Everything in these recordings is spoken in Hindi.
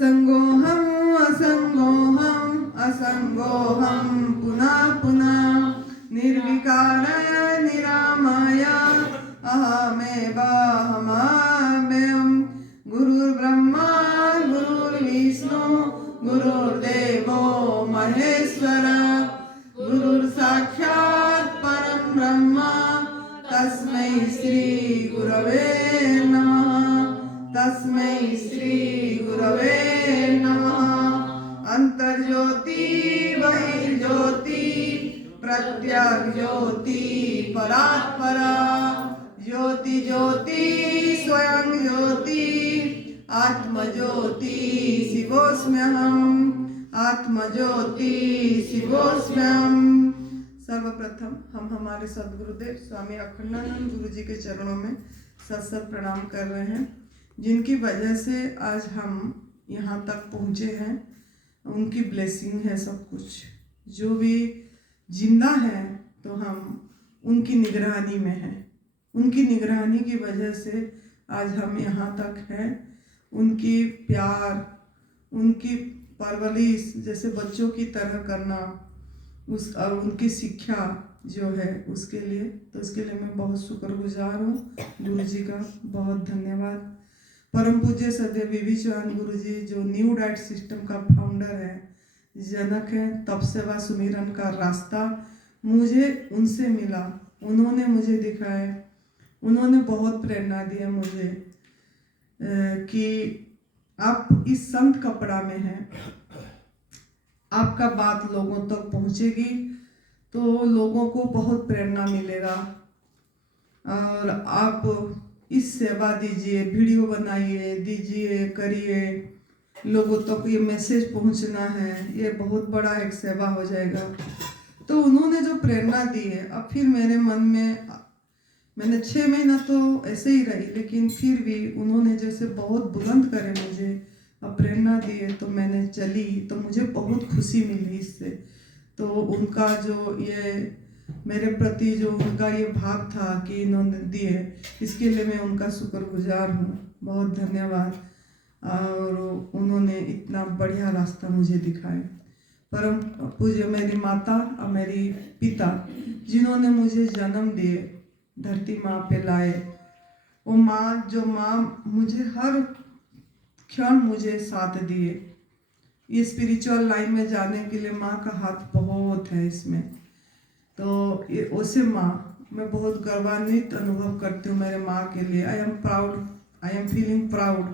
संगोहम असंगोहम पुनः पुनः निर्विकारय निरामय अहमेवाहमव्ययम् गुरुर्ब्रह्मा गुरुर्विष्णु गुरुर्देवो महेश्वर गुरुर्साक्षात् परं ब्रह्म तस्मै श्री गुरवे नमः। तस्मै श्री गुरवे नमः। अंतर्ज्योति बहिर्ज्योति प्रत्यक्ष ज्योति परात्परा ज्योति ज्योति स्वयं ज्योति आत्मज्योति शिवोऽस्म्यहम् आत्मज्योति शिवोऽस्म्यहम्। सर्वप्रथम हम हमारे सद्गुरुदेव स्वामी अखंडानंद गुरु जी के चरणों में सत प्रणाम कर रहे हैं, जिनकी वजह से आज हम यहाँ तक पहुँचे हैं। उनकी ब्लेसिंग है सब कुछ। जो भी जिंदा है तो हम उनकी निगरानी में हैं। उनकी निगरानी की वजह से आज हम यहाँ तक हैं। उनकी प्यार, उनकी परवरिश जैसे बच्चों की तरह करना, और उनकी शिक्षा जो है उसके लिए, तो उसके लिए मैं बहुत शुक्रगुजार हूँ। गुरु जी का बहुत धन्यवाद। परम पूज्य सदैव विवेचवान गुरु जी जो न्यू डाइट सिस्टम का फाउंडर है, जनक है, तप सेवा सुमिरन का रास्ता मुझे उनसे मिला। उन्होंने मुझे दिखाया, उन्होंने बहुत प्रेरणा दी है मुझे कि आप इस संत कपड़ा में हैं, आपका बात लोगों तक पहुंचेगी तो लोगों को बहुत प्रेरणा मिलेगा। और आप इस सेवा दीजिए, वीडियो बनाइए, दीजिए, करिए, लोगों तक ये मैसेज पहुंचना है, ये बहुत बड़ा एक सेवा हो जाएगा। तो उन्होंने जो प्रेरणा दी है, अब फिर मेरे मन में, मैंने 6 महीना तो ऐसे ही रही, लेकिन फिर भी उन्होंने जैसे बहुत बुलंद करे मुझे, अब प्रेरणा दी है तो मैंने चली, तो मुझे बहुत खुशी मिली इससे। तो उनका जो ये मेरे प्रति जो उनका ये भाव था कि इन्होंने दिए, इसके लिए मैं उनका शुक्रगुजार हूँ। बहुत धन्यवाद। और उन्होंने इतना बढ़िया रास्ता मुझे दिखाया। परम पूज्य मेरी माता और मेरी पिता जिन्होंने मुझे जन्म दिए, धरती माँ पे लाए, वो माँ जो माँ मुझे हर क्षण मुझे साथ दिए। ये स्पिरिचुअल लाइन में जाने के लिए माँ का हाथ बहुत है इसमें। तो ये उसे माँ, मैं बहुत गौरवान्वित अनुभव करती हूँ मेरे माँ के लिए। I am proud, I am feeling proud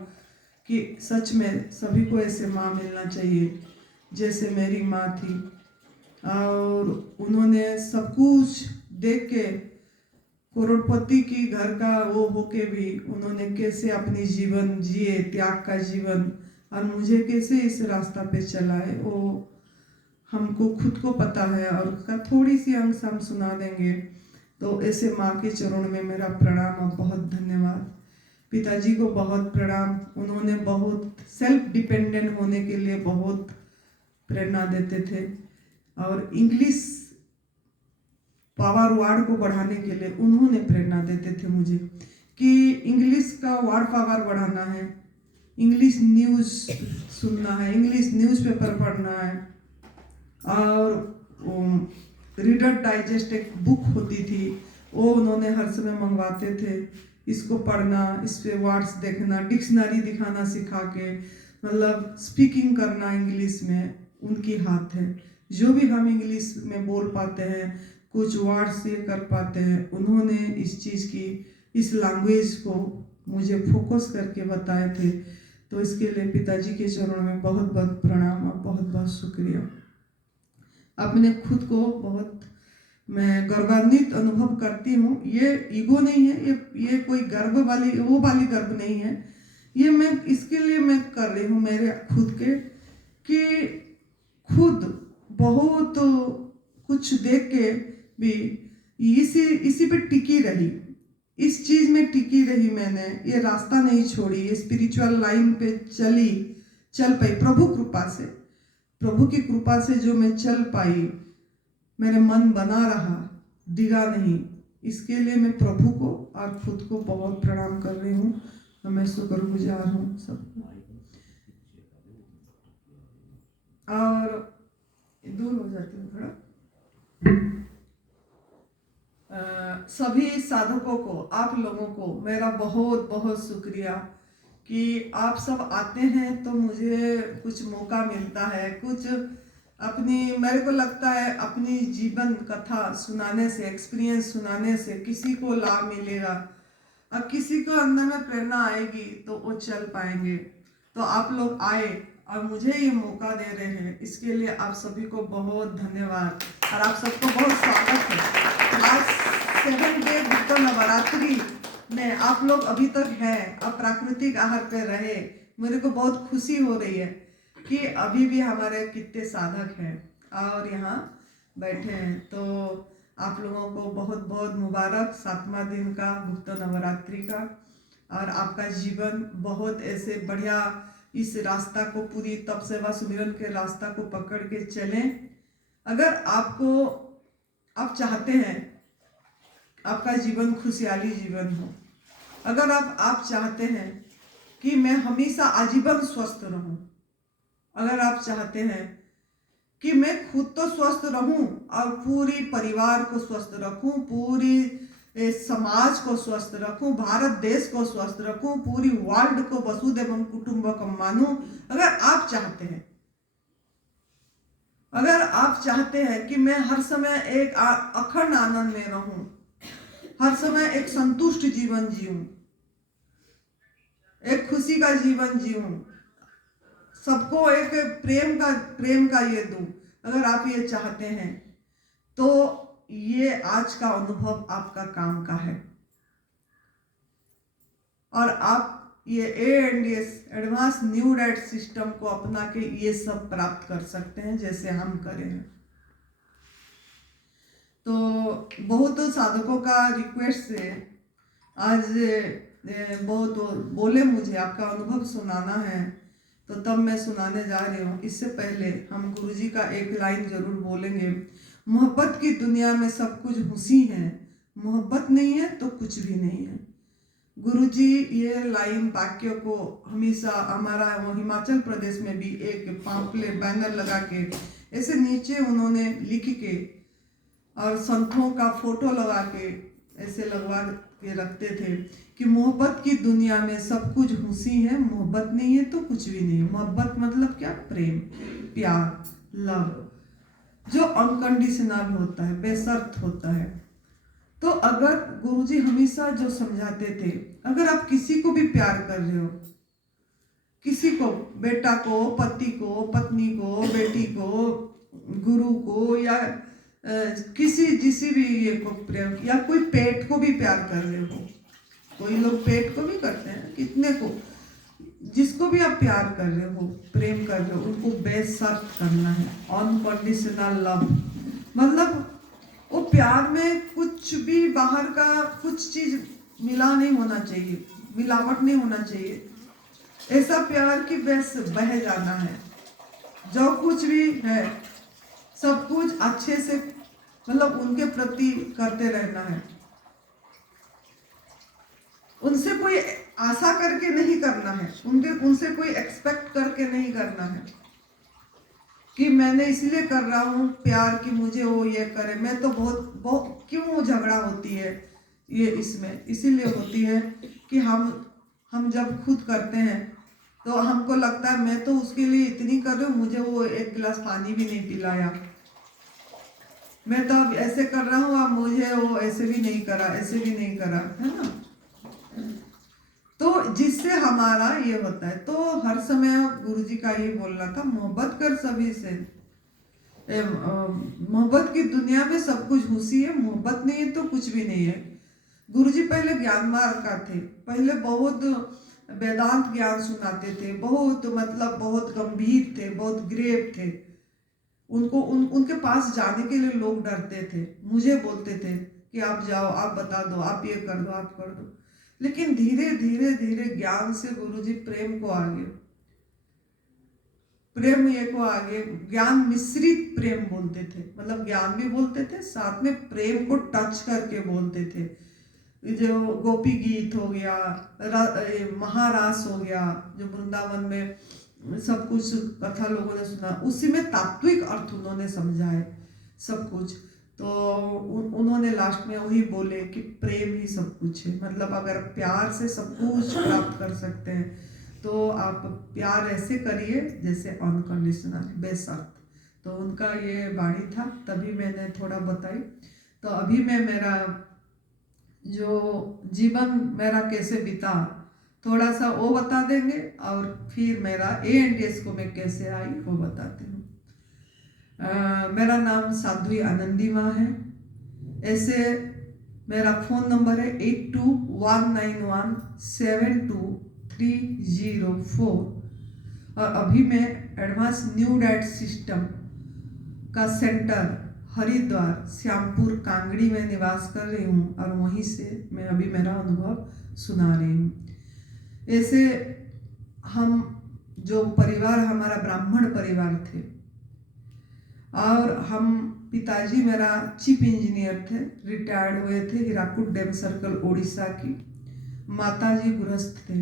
कि सच में सभी को ऐसे माँ मिलना चाहिए जैसे मेरी माँ थी। और उन्होंने सब कुछ देख के, करोड़पति की घर का वो होके भी उन्होंने कैसे अपनी जीवन जिए, त्याग का जीवन, और मुझे कैसे इस रास्ता पे चलाए, वो हमको खुद को पता है। और उसका थोड़ी सी अंश हम सुना देंगे। तो ऐसे माँ के चरणों में मेरा प्रणाम और बहुत धन्यवाद। पिताजी को बहुत प्रणाम। उन्होंने बहुत सेल्फ डिपेंडेंट होने के लिए बहुत प्रेरणा देते थे, और इंग्लिश पावर वर्ड को बढ़ाने के लिए उन्होंने प्रेरणा देते थे मुझे कि इंग्लिश का वर्ड पावर बढ़ाना है, इंग्लिश न्यूज़ सुनना है, इंग्लिश न्यूज़पेपर पढ़ना है। और रीडर डाइजेस्ट एक बुक होती थी, वो उन्होंने हर समय मंगवाते थे। इसको पढ़ना, इस पे वर्ड्स देखना, डिक्शनरी दिखाना सिखा के, मतलब स्पीकिंग करना इंग्लिश में उनकी हाथ है। जो भी हम इंग्लिश में बोल पाते हैं, कुछ वर्ड्स ये कर पाते हैं, उन्होंने इस चीज़ की, इस लैंग्वेज को मुझे फोकस करके बताए थे। तो इसके लिए पिताजी के चरणों में बहुत बहुत प्रणाम और बहुत बहुत शुक्रिया। अपने खुद को बहुत मैं गौरवान्वित अनुभव करती हूँ। ये ईगो नहीं है, ये कोई गर्व वाली, वो वाली गर्व नहीं है। ये मैं इसके लिए मैं कर रही हूँ मेरे खुद के, कि खुद बहुत कुछ देख के भी इसी पे टिकी रही, इस चीज में टिकी रही। मैंने ये रास्ता नहीं छोड़ी, ये स्पिरिचुअल लाइन पे चल पाई प्रभु कृपा से। प्रभु की कृपा से जो मैं चल पाई, मेरे मन बना रहा, डिगा नहीं। इसके लिए मैं प्रभु को और खुद को बहुत प्रणाम कर रही हूँ। मैं शुक्रगुजार हूँ सबको। करती हूँ थोड़ा। सभी साधकों को, आप लोगों को मेरा बहुत बहुत शुक्रिया कि आप सब आते हैं तो मुझे कुछ मौका मिलता है, कुछ अपनी, मेरे को लगता है अपनी जीवन कथा सुनाने से, एक्सपीरियंस सुनाने से किसी को लाभ मिलेगा। अब किसी को अंदर में प्रेरणा आएगी तो वो चल पाएंगे। तो आप लोग आए और मुझे ये मौका दे रहे हैं, इसके लिए आप सभी को बहुत धन्यवाद और आप सबको बहुत स्वागत है। आज 7 डे गुप्त नवरात्रि में आप लोग अभी तक हैं, अब प्राकृतिक आहार पे रहे। मेरे को बहुत खुशी हो रही है कि अभी भी हमारे कितने साधक हैं और यहाँ बैठे हैं। तो आप लोगों को बहुत बहुत मुबारक 7वां दिन का गुप्त नवरात्रि का, और आपका जीवन बहुत ऐसे बढ़िया इस रास्ता को, पूरी तप सेवा सुमिरन के रास्ता को पकड़ के चलें। अगर आप चाहते हैं आपका जीवन खुशहाली जीवन हो, अगर आप चाहते हैं कि मैं हमेशा आजीवन स्वस्थ रहूं, अगर आप चाहते हैं कि मैं खुद तो स्वस्थ रहूं और पूरी परिवार को स्वस्थ रखूं, पूरी समाज को स्वस्थ रखूं, भारत देश को स्वस्थ रखूं, पूरी वर्ल्ड को वसुधैव कुटुंबकम मानूं, अगर आप चाहते हैं, अगर आप चाहते हैं कि मैं हर समय एक अखंड आनंद में रहूं, हर समय एक संतुष्ट जीवन जीऊं, एक खुशी का जीवन जीऊं, सबको एक प्रेम का ये दूं, अगर आप ये चाहते हैं तो ये आज का अनुभव आपका काम का है। और आप ये ANDS advance new diet system को अपना के ये सब प्राप्त कर सकते हैं जैसे हम करें हैं। तो बहुत साधकों का रिक्वेस्ट से आज बहुत बोले मुझे आपका अनुभव सुनाना है, तो तब मैं सुनाने जा रही हूँ। इससे पहले हम गुरुजी का एक लाइन जरूर बोलेंगे। मोहब्बत की दुनिया में सब कुछ खुशी है, मोहब्बत नहीं है तो कुछ भी नहीं है। गुरुजी ये लाइन वाक्य को हमेशा, हमारा हिमाचल प्रदेश में भी एक पाम्पलेट बैनर लगा के ऐसे नीचे उन्होंने लिख के और संतों का फोटो लगा के ऐसे लगवा के रखते थे कि मोहब्बत की दुनिया में सब कुछ खुशी है, मोहब्बत नहीं है तो कुछ भी नहीं है। मोहब्बत मतलब क्या? प्रेम, प्यार, लव, जो अनकंडीशनल होता है, बेशर्त होता है। तो अगर गुरुजी हमेशा जो समझाते थे, अगर आप किसी को भी प्यार कर रहे हो, किसी को, बेटा को, पति को, पत्नी को, बेटी को, गुरु को, या किसी भी ये को प्रेम, या कोई पेट को भी प्यार कर रहे हो, कोई लोग पेट को भी करते हैं, कितने को, जिसको भी आप प्यार कर रहे हो, प्रेम कर रहे हो, उनको बेशर्त करना है, अनकंडीशनल लव। मतलब वो प्यार में कुछ भी बाहर का कुछ चीज मिला नहीं होना चाहिए, मिलावट नहीं होना चाहिए। ऐसा प्यार की बस बह जाना है, जो कुछ भी है सब कुछ अच्छे से, मतलब उनके प्रति करते रहना है। उनसे कोई आशा करके नहीं करना है, उनसे कोई एक्सपेक्ट करके नहीं करना है कि मैंने इसलिए कर रहा हूँ प्यार कि मुझे वो ये करे। मैं तो बहुत क्यों झगड़ा होती है ये इसमें, इसीलिए होती है कि हम जब खुद करते हैं तो हमको लगता है मैं तो उसके लिए इतनी कर रही हूँ, मुझे वो एक गिलास पानी भी नहीं पिलाया, मैं तो अब ऐसे कर रहा हूँ, अब मुझे वो ऐसे भी नहीं करा, ऐसे भी नहीं करा, है ना। तो जिससे हमारा ये होता है, तो हर समय गुरुजी का ये बोलना था, मोहब्बत कर सभी से। मोहब्बत की दुनिया में सब कुछ खुशी है, मोहब्बत नहीं है तो कुछ भी नहीं है। गुरुजी पहले ज्ञान मार्ग का थे, पहले बहुत वेदांत ज्ञान सुनाते थे, बहुत मतलब बहुत गंभीर थे, बहुत ग्रेव थे। उनके पास जाने के लिए लोग डरते थे, मुझे बोलते थे कि आप जाओ, आप बता दो, आप ये कर दो, आप कर दो। लेकिन धीरे धीरे धीरे ज्ञान से गुरुजी प्रेम को आगे, प्रेम ये को आगे, ज्ञान मिश्रित प्रेम बोलते थे, मतलब ज्ञान भी बोलते थे, साथ में प्रेम को टच करके बोलते थे। जो गोपी गीत हो गया, महारास हो गया, जो वृंदावन में सब कुछ कथा लोगों ने सुना, उसी में तात्विक अर्थ उन्होंने समझा है सब कुछ। तो उन्होंने लास्ट में वही बोले कि प्रेम ही सब कुछ है, मतलब अगर प्यार से सब कुछ प्राप्त कर सकते हैं तो आप प्यार ऐसे करिए जैसे अनकंडीशनल, बेशर्त। तो उनका ये वाणी था, तभी मैंने थोड़ा बताई। तो अभी मैं मेरा जो जीवन मेरा कैसे बीता थोड़ा सा वो बता देंगे, और फिर मेरा ANDS को मैं कैसे आई वो बताती हूँ। मेरा नाम साध्वी आनंदी माँ है। ऐसे मेरा फ़ोन नंबर है 8219172304, और अभी मैं एडवांस न्यू डाइट सिस्टम का सेंटर हरिद्वार श्यामपुर कांगड़ी में निवास कर रही हूँ, और वहीं से मैं अभी मेरा अनुभव सुना रही हूँ। ऐसे हम जो परिवार, हमारा ब्राह्मण परिवार थे, और हम पिताजी मेरा चीफ इंजीनियर थे, रिटायर्ड हुए थे हीराकुद डैम सर्कल उड़ीसा की। माताजी गृहस्थ थे।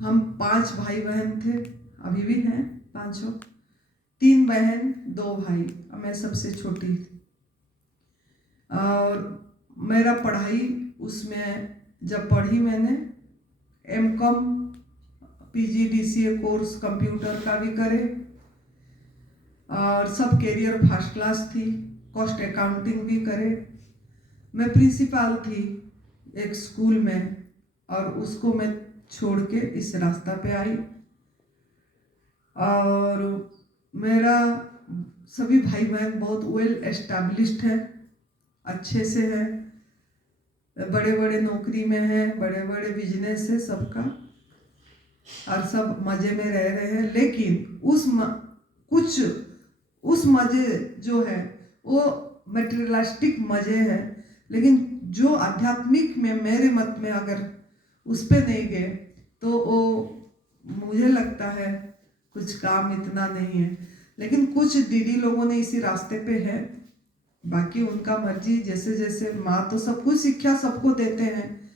हम 5 भाई बहन थे, अभी भी हैं 5, 3 बहन 2 भाई, और मैं सबसे छोटी थी। और मेरा पढ़ाई उसमें जब पढ़ी मैंने MCOM PGDCA कोर्स कंप्यूटर का भी करे, और सब कैरियर फर्स्ट क्लास थी, कॉस्ट अकाउंटिंग भी करे। मैं प्रिंसिपल थी एक स्कूल में, और उसको मैं छोड़ के इस रास्ता पे आई। और मेरा सभी भाई बहन बहुत वेल एस्टैब्लिश्ड है, अच्छे से है, बड़े बड़े नौकरी में है, बड़े बड़े बिजनेस है सबका, और सब मज़े में रह रहे हैं। लेकिन उस मज़े जो है वो मटेरियलिस्टिक मज़े है, लेकिन जो आध्यात्मिक में मेरे मत में अगर उस पे नहीं गए तो वो मुझे लगता है कुछ काम इतना नहीं है। लेकिन कुछ दीदी लोगों ने इसी रास्ते पे है, बाकी उनका मर्जी। जैसे जैसे माँ तो सब कुछ शिक्षा सबको देते हैं,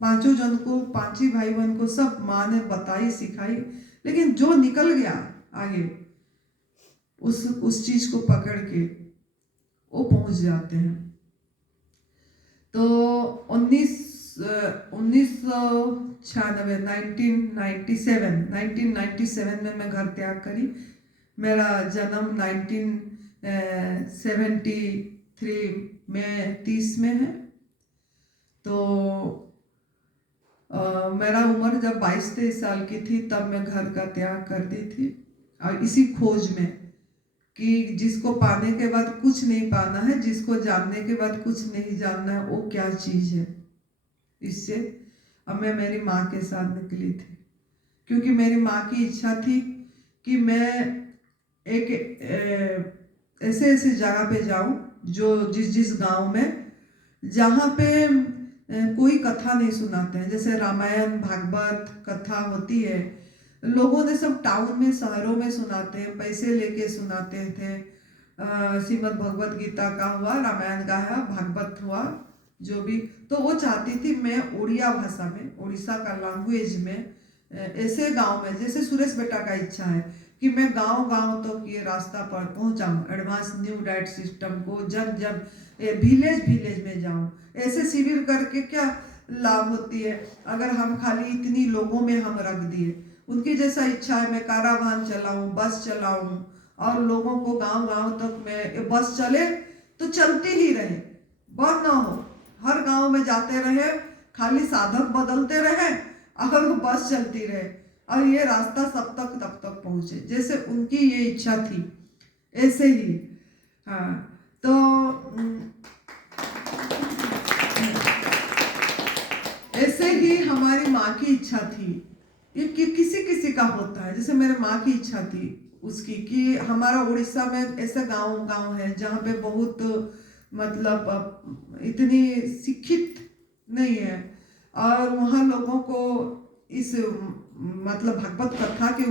5 जन को, 5 ही भाई बहन को सब माँ ने बताई सिखाई, लेकिन जो निकल गया आगे उस चीज को पकड़ के वो पहुंच जाते हैं। तो 1997 में मैं घर त्याग करी। मेरा जन्म 1973 में 30 में है। तो मेरा उम्र जब 22-23 साल की थी तब मैं घर का त्याग कर दी थी, और इसी खोज में कि जिसको पाने के बाद कुछ नहीं पाना है, जिसको जानने के बाद कुछ नहीं जानना है, वो क्या चीज़ है। इससे अब मैं मेरी माँ के साथ निकली थी, क्योंकि मेरी माँ की इच्छा थी कि मैं एक ऐसे ऐसे जगह पे जाऊं जो जिस गांव में जहाँ पे कोई कथा नहीं सुनाते हैं। जैसे रामायण भागवत कथा होती है, लोगों ने सब टाउन में शहरों में सुनाते हैं, पैसे लेके सुनाते थे। श्रीमद् भगवत गीता का हुआ, रामायण का है, भागवत हुआ, जो भी। तो वो चाहती थी मैं उड़िया भाषा में, उड़ीसा का लैंग्वेज में, ऐसे गांव में, जैसे सुरेश बेटा का इच्छा है कि मैं गांव गांव तक ये रास्ता पर पहुंचाऊं, एडवांस न्यू डाइट सिस्टम को जन जन विलेज में जाऊं। ऐसे शिविर करके क्या लाभ होती है अगर हम खाली इतनी लोगों में हम रख दिए। उनकी जैसा इच्छा है मैं कारावान चलाऊं, बस चलाऊं, और लोगों को गांव गांव तक में, बस चले तो चलती ही रहे, बंद ना हो, हर गांव में जाते रहे, खाली साधक बदलते रहे और वो बस चलती रहे, और ये रास्ता सब तक तब तक पहुंचे। जैसे उनकी ये इच्छा थी ऐसे ही। हाँ, तो ऐसे ही हमारी माँ की इच्छा थी। ये किसी किसी का होता है। जैसे मेरे माँ की इच्छा थी उसकी कि हमारा उड़ीसा में ऐसा गांव है जहाँ पे बहुत मतलब इतनी शिक्षित नहीं है, और वहाँ लोगों को इस मतलब भगवत कथा के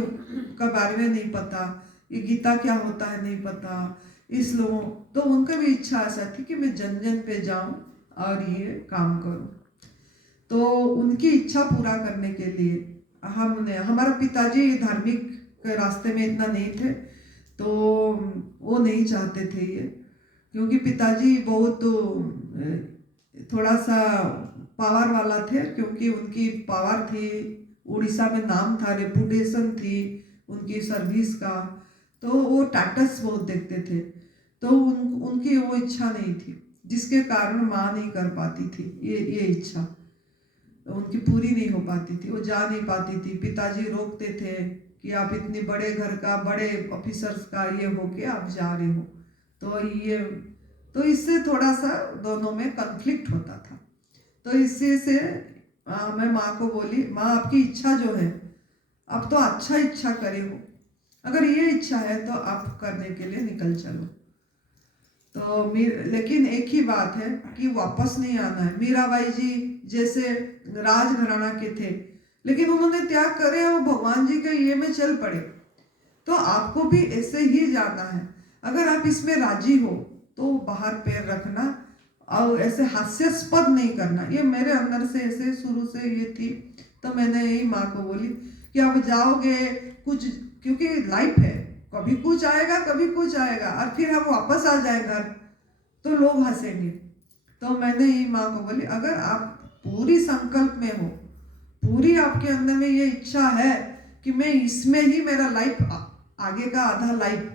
बारे में नहीं पता, ये गीता क्या होता है नहीं पता। इस लोगों तो उनका भी इच्छा ऐसा थी कि मैं जन जन पे जाऊं और ये काम करूं। तो उनकी इच्छा पूरा करने के लिए हमारा पिताजी धार्मिक के रास्ते में इतना नहीं थे, तो वो नहीं चाहते थे ये, क्योंकि पिताजी बहुत थोड़ा सा पावर वाला थे, क्योंकि उनकी पावर थी, उड़ीसा में नाम था, रेपुटेशन थी उनकी सर्विस का, तो वो टाटस बहुत देखते थे। तो उनकी वो इच्छा नहीं थी, जिसके कारण माँ नहीं कर पाती थी ये इच्छा, तो उनकी पूरी नहीं हो पाती थी, वो जा नहीं पाती थी। पिताजी रोकते थे कि आप इतने बड़े घर का, बड़े ऑफिसर्स का ये हो के आप जा रहे हो, तो इससे थोड़ा सा दोनों में कन्फ्लिक्ट होता था। तो इससे से मैं माँ को बोली, माँ आपकी इच्छा जो है, आप तो अच्छा इच्छा करे हो, अगर ये इच्छा है तो आप करने के लिए निकल चलो। तो लेकिन एक ही बात है कि वापस नहीं आना है। मीराबाई जी जैसे राजघराना के थे, लेकिन उन्होंने त्याग करे और भगवान जी के ये में चल पड़े, तो आपको भी ऐसे ही जाना है। अगर आप इसमें राजी हो तो बाहर पैर रखना और ऐसे हास्यास्पद नहीं करना। ये मेरे अंदर से ऐसे शुरू से ये थी। तो मैंने यही माँ को बोली कि आप जाओगे कुछ, क्योंकि लाइफ है, कभी कुछ आएगा कभी कुछ आएगा, और फिर हम वापस आ जाए घर तो लोग हंसेंगे। तो मैंने यही माँ को बोली, अगर आप पूरी संकल्प में हो, पूरी आपके अंदर में ये इच्छा है कि मैं इसमें ही मेरा लाइफ, आगे का आधा लाइफ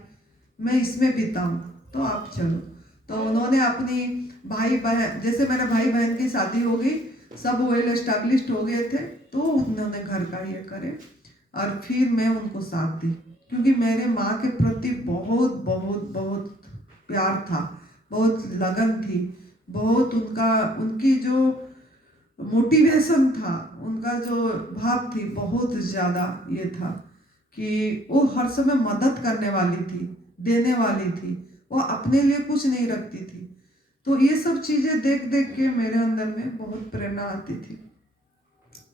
मैं इसमें बिताऊं, तो आप चलो। तो उन्होंने अपनी भाई बहन, जैसे मेरे भाई बहन की शादी हो गई, सब वेल एस्टेब्लिश्ड हो गए थे, तो उन्होंने घर का ये करे, और फिर मैं उनको साथ दी, क्योंकि मेरे माँ के प्रति बहुत बहुत बहुत प्यार था, बहुत लगन थी, बहुत उनकी जो मोटिवेशन था, उनका जो भाव थी, बहुत ज़्यादा ये था कि वो हर समय मदद करने वाली थी, देने वाली थी, वो अपने लिए कुछ नहीं रखती थी। तो ये सब चीज़ें देख देख के मेरे अंदर में बहुत प्रेरणा आती थी।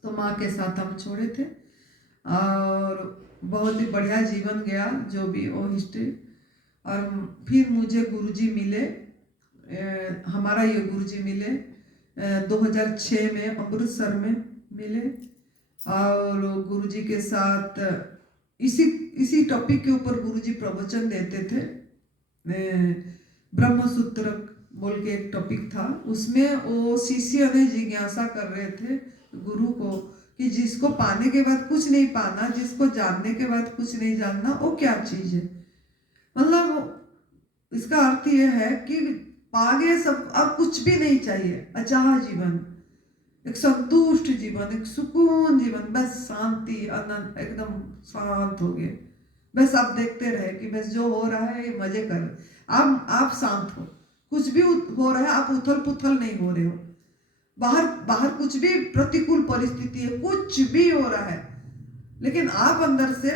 तो माँ के साथ हम छोड़े थे और बहुत ही बढ़िया जीवन गया, जो भी वो हिस्ट्री। और फिर मुझे गुरुजी मिले, हमारा ये गुरुजी मिले 2006 में अमृतसर में मिले, और गुरुजी के साथ इसी टॉपिक के ऊपर गुरुजी प्रवचन देते थे। ब्रह्मसूत्र बोल के एक टॉपिक था, उसमें वो शिष्य ने जिज्ञासा कर रहे थे गुरु को कि जिसको पाने के बाद कुछ नहीं पाना, जिसको जानने के बाद कुछ नहीं जानना, वो क्या चीज़ है। मतलब इसका अर्थ ये है कि पा गए सब, अब कुछ भी नहीं चाहिए, अचाह जीवन, एक संतुष्ट जीवन, एक सुकून जीवन, बस शांति, आनंद, एकदम शांत हो गए, बस आप देखते रहे कि बस जो हो रहा है ये मजे कर, आप शांत हो, कुछ भी हो रहा है, आप उथल पुथल नहीं हो रहे हो, बाहर कुछ भी प्रतिकूल परिस्थिति है, कुछ भी हो रहा है, लेकिन आप अंदर से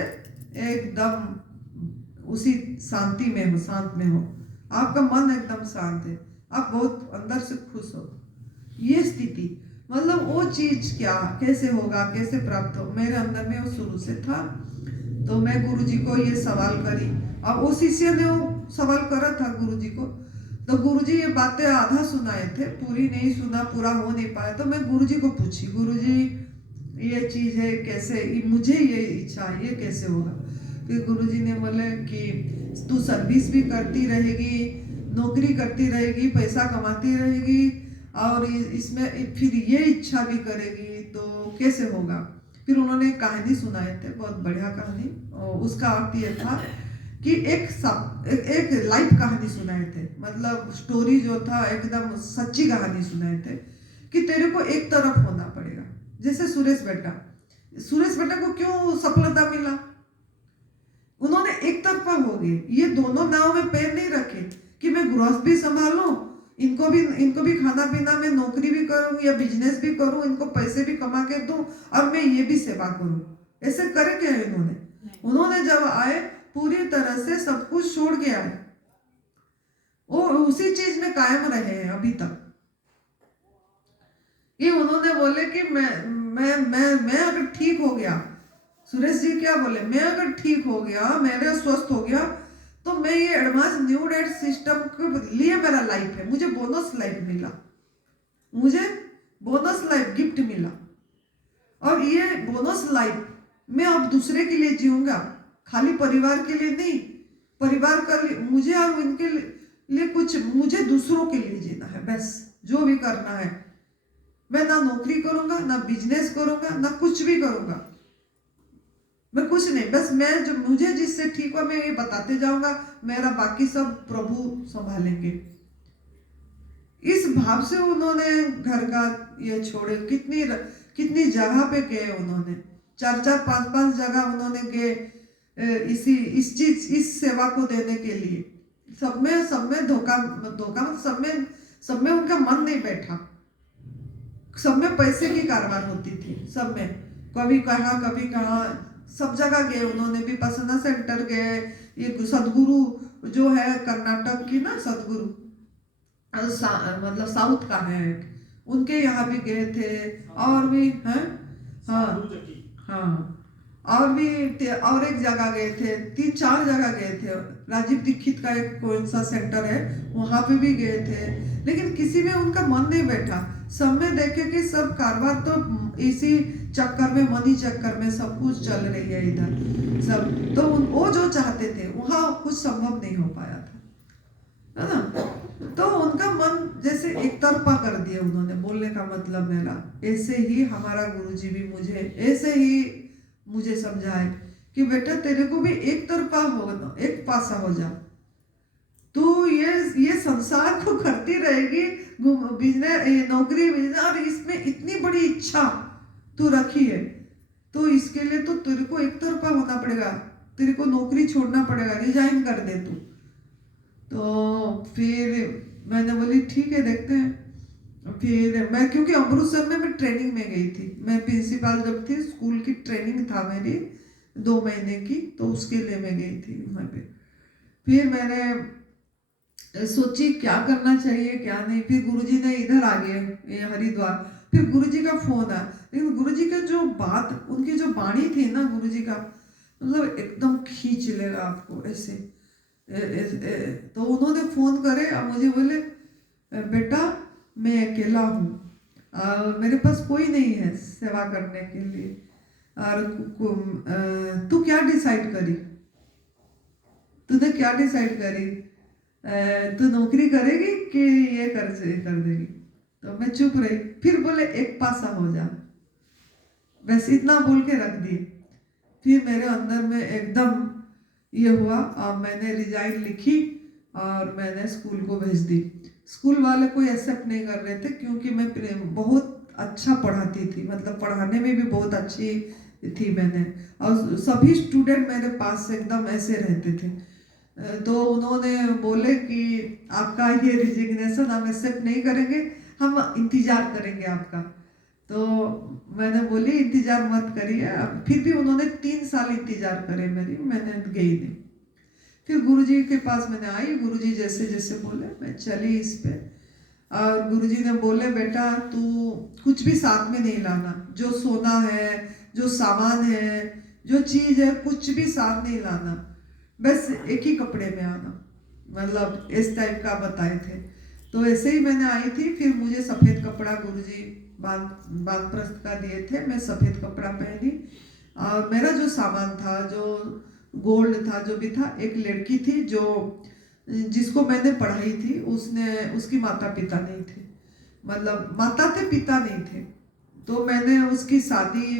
एकदम उसी शांति में हो, शांत में हो, आपका मन एकदम शांत है, आप बहुत अंदर से खुश हो। ये स्थिति, मतलब वो चीज क्या, कैसे होगा, कैसे प्राप्त हो, मेरे अंदर में वो शुरू से था। तो मैं गुरुजी को ये सवाल करी, और वो शिष्य ने वो सवाल करा था गुरुजी को, तो गुरुजी ये बातें आधा सुनाए थे, पूरी नहीं सुना, पूरा हो नहीं पाया। तो मैं गुरुजी को पूछी, गुरुजी ये चीज़ है कैसे, मुझे ये इच्छा है, ये कैसे होगा। फिर गुरुजी ने बोले कि तू सर्विस भी करती रहेगी, नौकरी करती रहेगी, पैसा कमाती रहेगी, और इसमें फिर ये इच्छा भी करेगी, तो कैसे होगा। फिर उन्होंने कहानी सुनाए थे, बहुत बढ़िया कहानी, और उसका अर्थ ये था कि एक लाइफ कहानी सुनाए थे, मतलब स्टोरी जो था एकदम सच्ची कहानी सुनाए थे कि तेरे को एक तरफ होना पड़ेगा। जैसे सुरेश बेटा को क्यों सफलता मिला, उन्होंने एक तरफा हो गए, ये दोनों नाव में पैर नहीं रखे कि मैं गृहस्थ भी संभालूं, इनको भी खाना पीना, मैं नौकरी भी करूं या बिजनेस भी करूं, इनको पैसे भी कमा के दूं, और मैं ये भी सेवा करूं। ऐसे करे क्या उन्होंने जब आए पूरी तरह से सब कुछ छोड़ के आए, वो उसी चीज में कायम रहे हैं अभी तक। ये उन्होंने बोले कि मैं अगर ठीक हो गया, सुरेश जी क्या बोले, मैं अगर ठीक हो गया, मेरे स्वस्थ हो गया, तो मैं ये एडवांस न्यू डेट सिस्टम के लिए मेरा लाइफ है, मुझे बोनस लाइफ मिला, मुझे बोनस लाइफ गिफ्ट मिला। और ये बोनस लाइफ मैं अब दूसरे के लिए जीऊंगा, खाली परिवार के लिए नहीं, परिवार का मुझे और उनके लिए कुछ, मुझे दूसरों के लिए जीना है बस। जो भी करना है, मैं ना नौकरी करूंगा, ना बिजनेस करूंगा, ना कुछ भी करूंगा, मैं कुछ नहीं, बस मैं जो मुझे जिससे ठीक हो मैं ये बताते जाऊंगा, मेरा बाकी सब प्रभु संभालेंगे। इस भाव से उन्होंने घर का ये छोड़े, कितनी कितनी जगह पे गए उन्होंने, 4-4, 5-5 जगह उन्होंने गए इस सेवा को देने के लिए। सब में धोखा सब में उनका मन नहीं बैठा, सब में पैसे की कारोबार होती थी, सब में कभी कहाँ सब जगह गए उन्होंने। विपश्यना सेंटर गए, ये सदगुरु जो है कर्नाटक की ना, सदगुरु मतलब साउथ का है, उनके यहाँ भी गए थे, और भी हैं, हाँ और भी और एक जगह गए थे, 3-4 जगह गए थे। राजीव दीक्षित का एक कौन सा सेंटर है, वहां पे भी गए थे, लेकिन किसी में उनका मन नहीं बैठा। सब में देखे कि सब कारोबार तो इसी चक्कर में, मनी चक्कर में सब कुछ चल रही है इधर सब, तो वो जो चाहते थे वहां कुछ संभव नहीं हो पाया था, है ना। तो उनका मन जैसे एक तरफा कर दिया उन्होंने। बोलने का मतलब मेरा, ऐसे ही हमारा गुरुजी भी मुझे ऐसे ही मुझे समझाए कि बेटा तेरे को भी एक तरफा हो ना, एक पासा हो जा, तू ये संसार को करती रहेगी, बिजनेस नौकरी बिजनेस, और इसमें इतनी बड़ी इच्छा तू रखी है, तो इसके लिए तो तेरे को एक तरफा होना पड़ेगा, तेरे को नौकरी छोड़ना पड़ेगा, रिजाइन कर दे तू। तो फिर मैंने बोली ठीक है देखते हैं। फिर मैं, क्योंकि अमृतसर में मैं ट्रेनिंग में गई थी, मैं प्रिंसिपल जब थी, स्कूल की ट्रेनिंग था मेरी 2 महीने की, तो उसके लिए मैं गई थी वहाँ पे। फिर मैंने सोची क्या करना चाहिए क्या नहीं। फिर गुरुजी ने इधर आ गए हरिद्वार, फिर गुरुजी का फोन आया, लेकिन गुरुजी का जो बात, उनकी जो वाणी थी ना गुरुजी का, मतलब एकदम खींच लेगा आपको ऐसे। तो उन्होंने फोन करे और मुझे बोले बेटा मैं अकेला हूँ, मेरे पास कोई नहीं है सेवा करने के लिए, और तू क्या डिसाइड करी, तूने क्या डिसाइड करी, तू नौकरी करेगी कि ये कर देगी। तो मैं चुप रही। फिर बोले एक पासा हो जा, बस इतना बोल के रख दिए। फिर मेरे अंदर में एकदम ये हुआ, और मैंने रिजाइन लिखी और मैंने स्कूल को भेज दी। स्कूल वाले कोई एक्सेप्ट नहीं कर रहे थे, क्योंकि मैं बहुत अच्छा पढ़ाती थी, मतलब पढ़ाने में भी बहुत अच्छी थी मैंने, और सभी स्टूडेंट मेरे पास एकदम ऐसे रहते थे। तो उन्होंने बोले कि आपका ये रिजिग्नेशन हम एक्सेप्ट नहीं करेंगे, हम इंतजार करेंगे आपका। तो मैंने बोली इंतजार मत करिए। फिर भी उन्होंने 3 साल इंतजार करे मेरी, मैंने गई नहीं। फिर गुरुजी के पास मैंने आई, गुरुजी जैसे जैसे बोले मैं चली इस पे, और गुरुजी ने बोले बेटा तू कुछ भी साथ में नहीं लाना, जो सोना है, जो सामान है, जो चीज है, कुछ भी साथ नहीं लाना, बस एक ही कपड़े में आना, मतलब इस टाइप का बताए थे। तो ऐसे ही मैंने आई थी। फिर मुझे सफेद कपड़ा गुरुजी बानप्रस्थ का दिए थे, मैं सफेद कपड़ा पहनी, और मेरा जो सामान था, जो गोल्ड था, जो भी था, एक लड़की थी जो जिसको मैंने पढ़ाई थी, उसकी माता पिता नहीं थे, मतलब माता थे पिता नहीं थे। तो मैंने उसकी शादी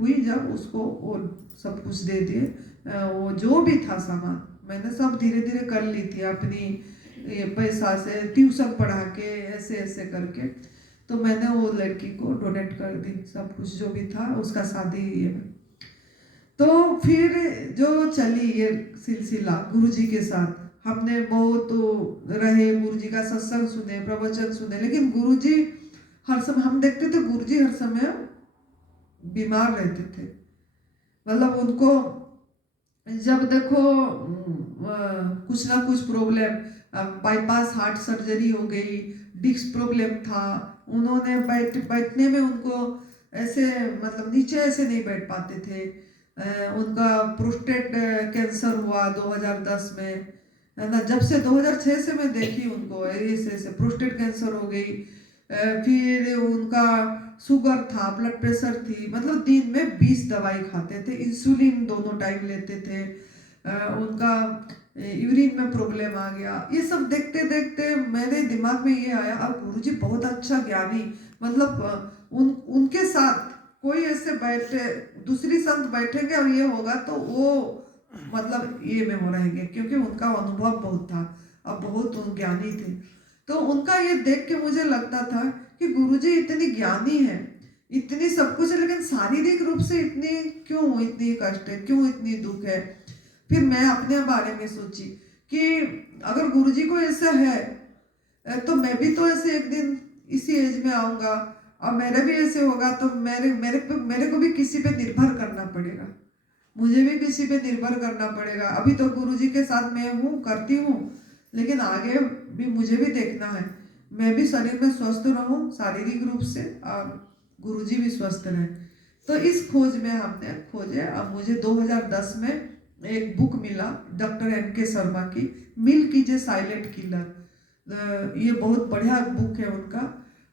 हुई जब, उसको वो सब कुछ दे दिए, वो जो भी था सामान मैंने सब धीरे धीरे कर ली थी अपनी पैसा से, ट्यूशन पढ़ा के ऐसे ऐसे करके। तो मैंने वो लड़की को डोनेट कर दी सब कुछ जो भी था, उसका शादी ये। तो फिर जो चली ये सिलसिला गुरुजी के साथ, हमने बहुत रहे, गुरुजी का सत्संग सुने, प्रवचन सुने, लेकिन गुरुजी हर समय, हम देखते थे गुरुजी हर समय बीमार रहते थे, मतलब उनको जब देखो कुछ ना कुछ प्रॉब्लम, बाईपास हार्ट सर्जरी हो गई, डिस्क प्रॉब्लम था, उन्होंने बैठने में उनको ऐसे, मतलब नीचे ऐसे नहीं बैठ पाते थे। उनका प्रोस्टेट कैंसर हुआ 2010 में, है ना। जब से 2006 से मैं देखी उनको, ऐसे ऐसे प्रोस्टेट कैंसर हो गई। फिर उनका शुगर था, ब्लड प्रेशर थी, मतलब दिन में 20 दवाई खाते थे, इंसुलिन दोनों टाइम लेते थे, उनका यूरिन में प्रॉब्लम आ गया। ये सब देखते देखते मेरे दिमाग में ये आया, अब गुरुजी बहुत अच्छा ज्ञानी, मतलब उनके साथ कोई ऐसे बैठे, दूसरी संत बैठेंगे और ये होगा तो वो मतलब ये में हो रहेंगे, क्योंकि उनका अनुभव बहुत था और बहुत ज्ञानी थे। तो उनका ये देख के मुझे लगता था कि गुरुजी इतनी ज्ञानी है, इतनी सब कुछ है, लेकिन शारीरिक रूप से इतनी कष्ट है, क्यों इतनी दुख है। फिर मैं अपने बारे में सोची कि अगर गुरुजी को ऐसा है तो मैं भी तो ऐसे एक दिन इसी एज में आऊंगा और मेरा भी ऐसे होगा, तो मेरे को भी किसी पे निर्भर करना पड़ेगा, मुझे भी किसी पे निर्भर करना पड़ेगा। अभी तो गुरुजी के साथ मैं हूँ, करती हूँ, लेकिन आगे भी मुझे भी देखना है, मैं भी शरीर में स्वस्थ रहूँ शारीरिक रूप से और गुरुजी भी स्वस्थ रहे। तो इस खोज में हमने खोजे। अब मुझे 2010 में एक बुक मिला डॉक्टर एन.के. शर्मा की, मिल कीजिए साइलेंट किलर। ये बहुत बढ़िया बुक है उनका,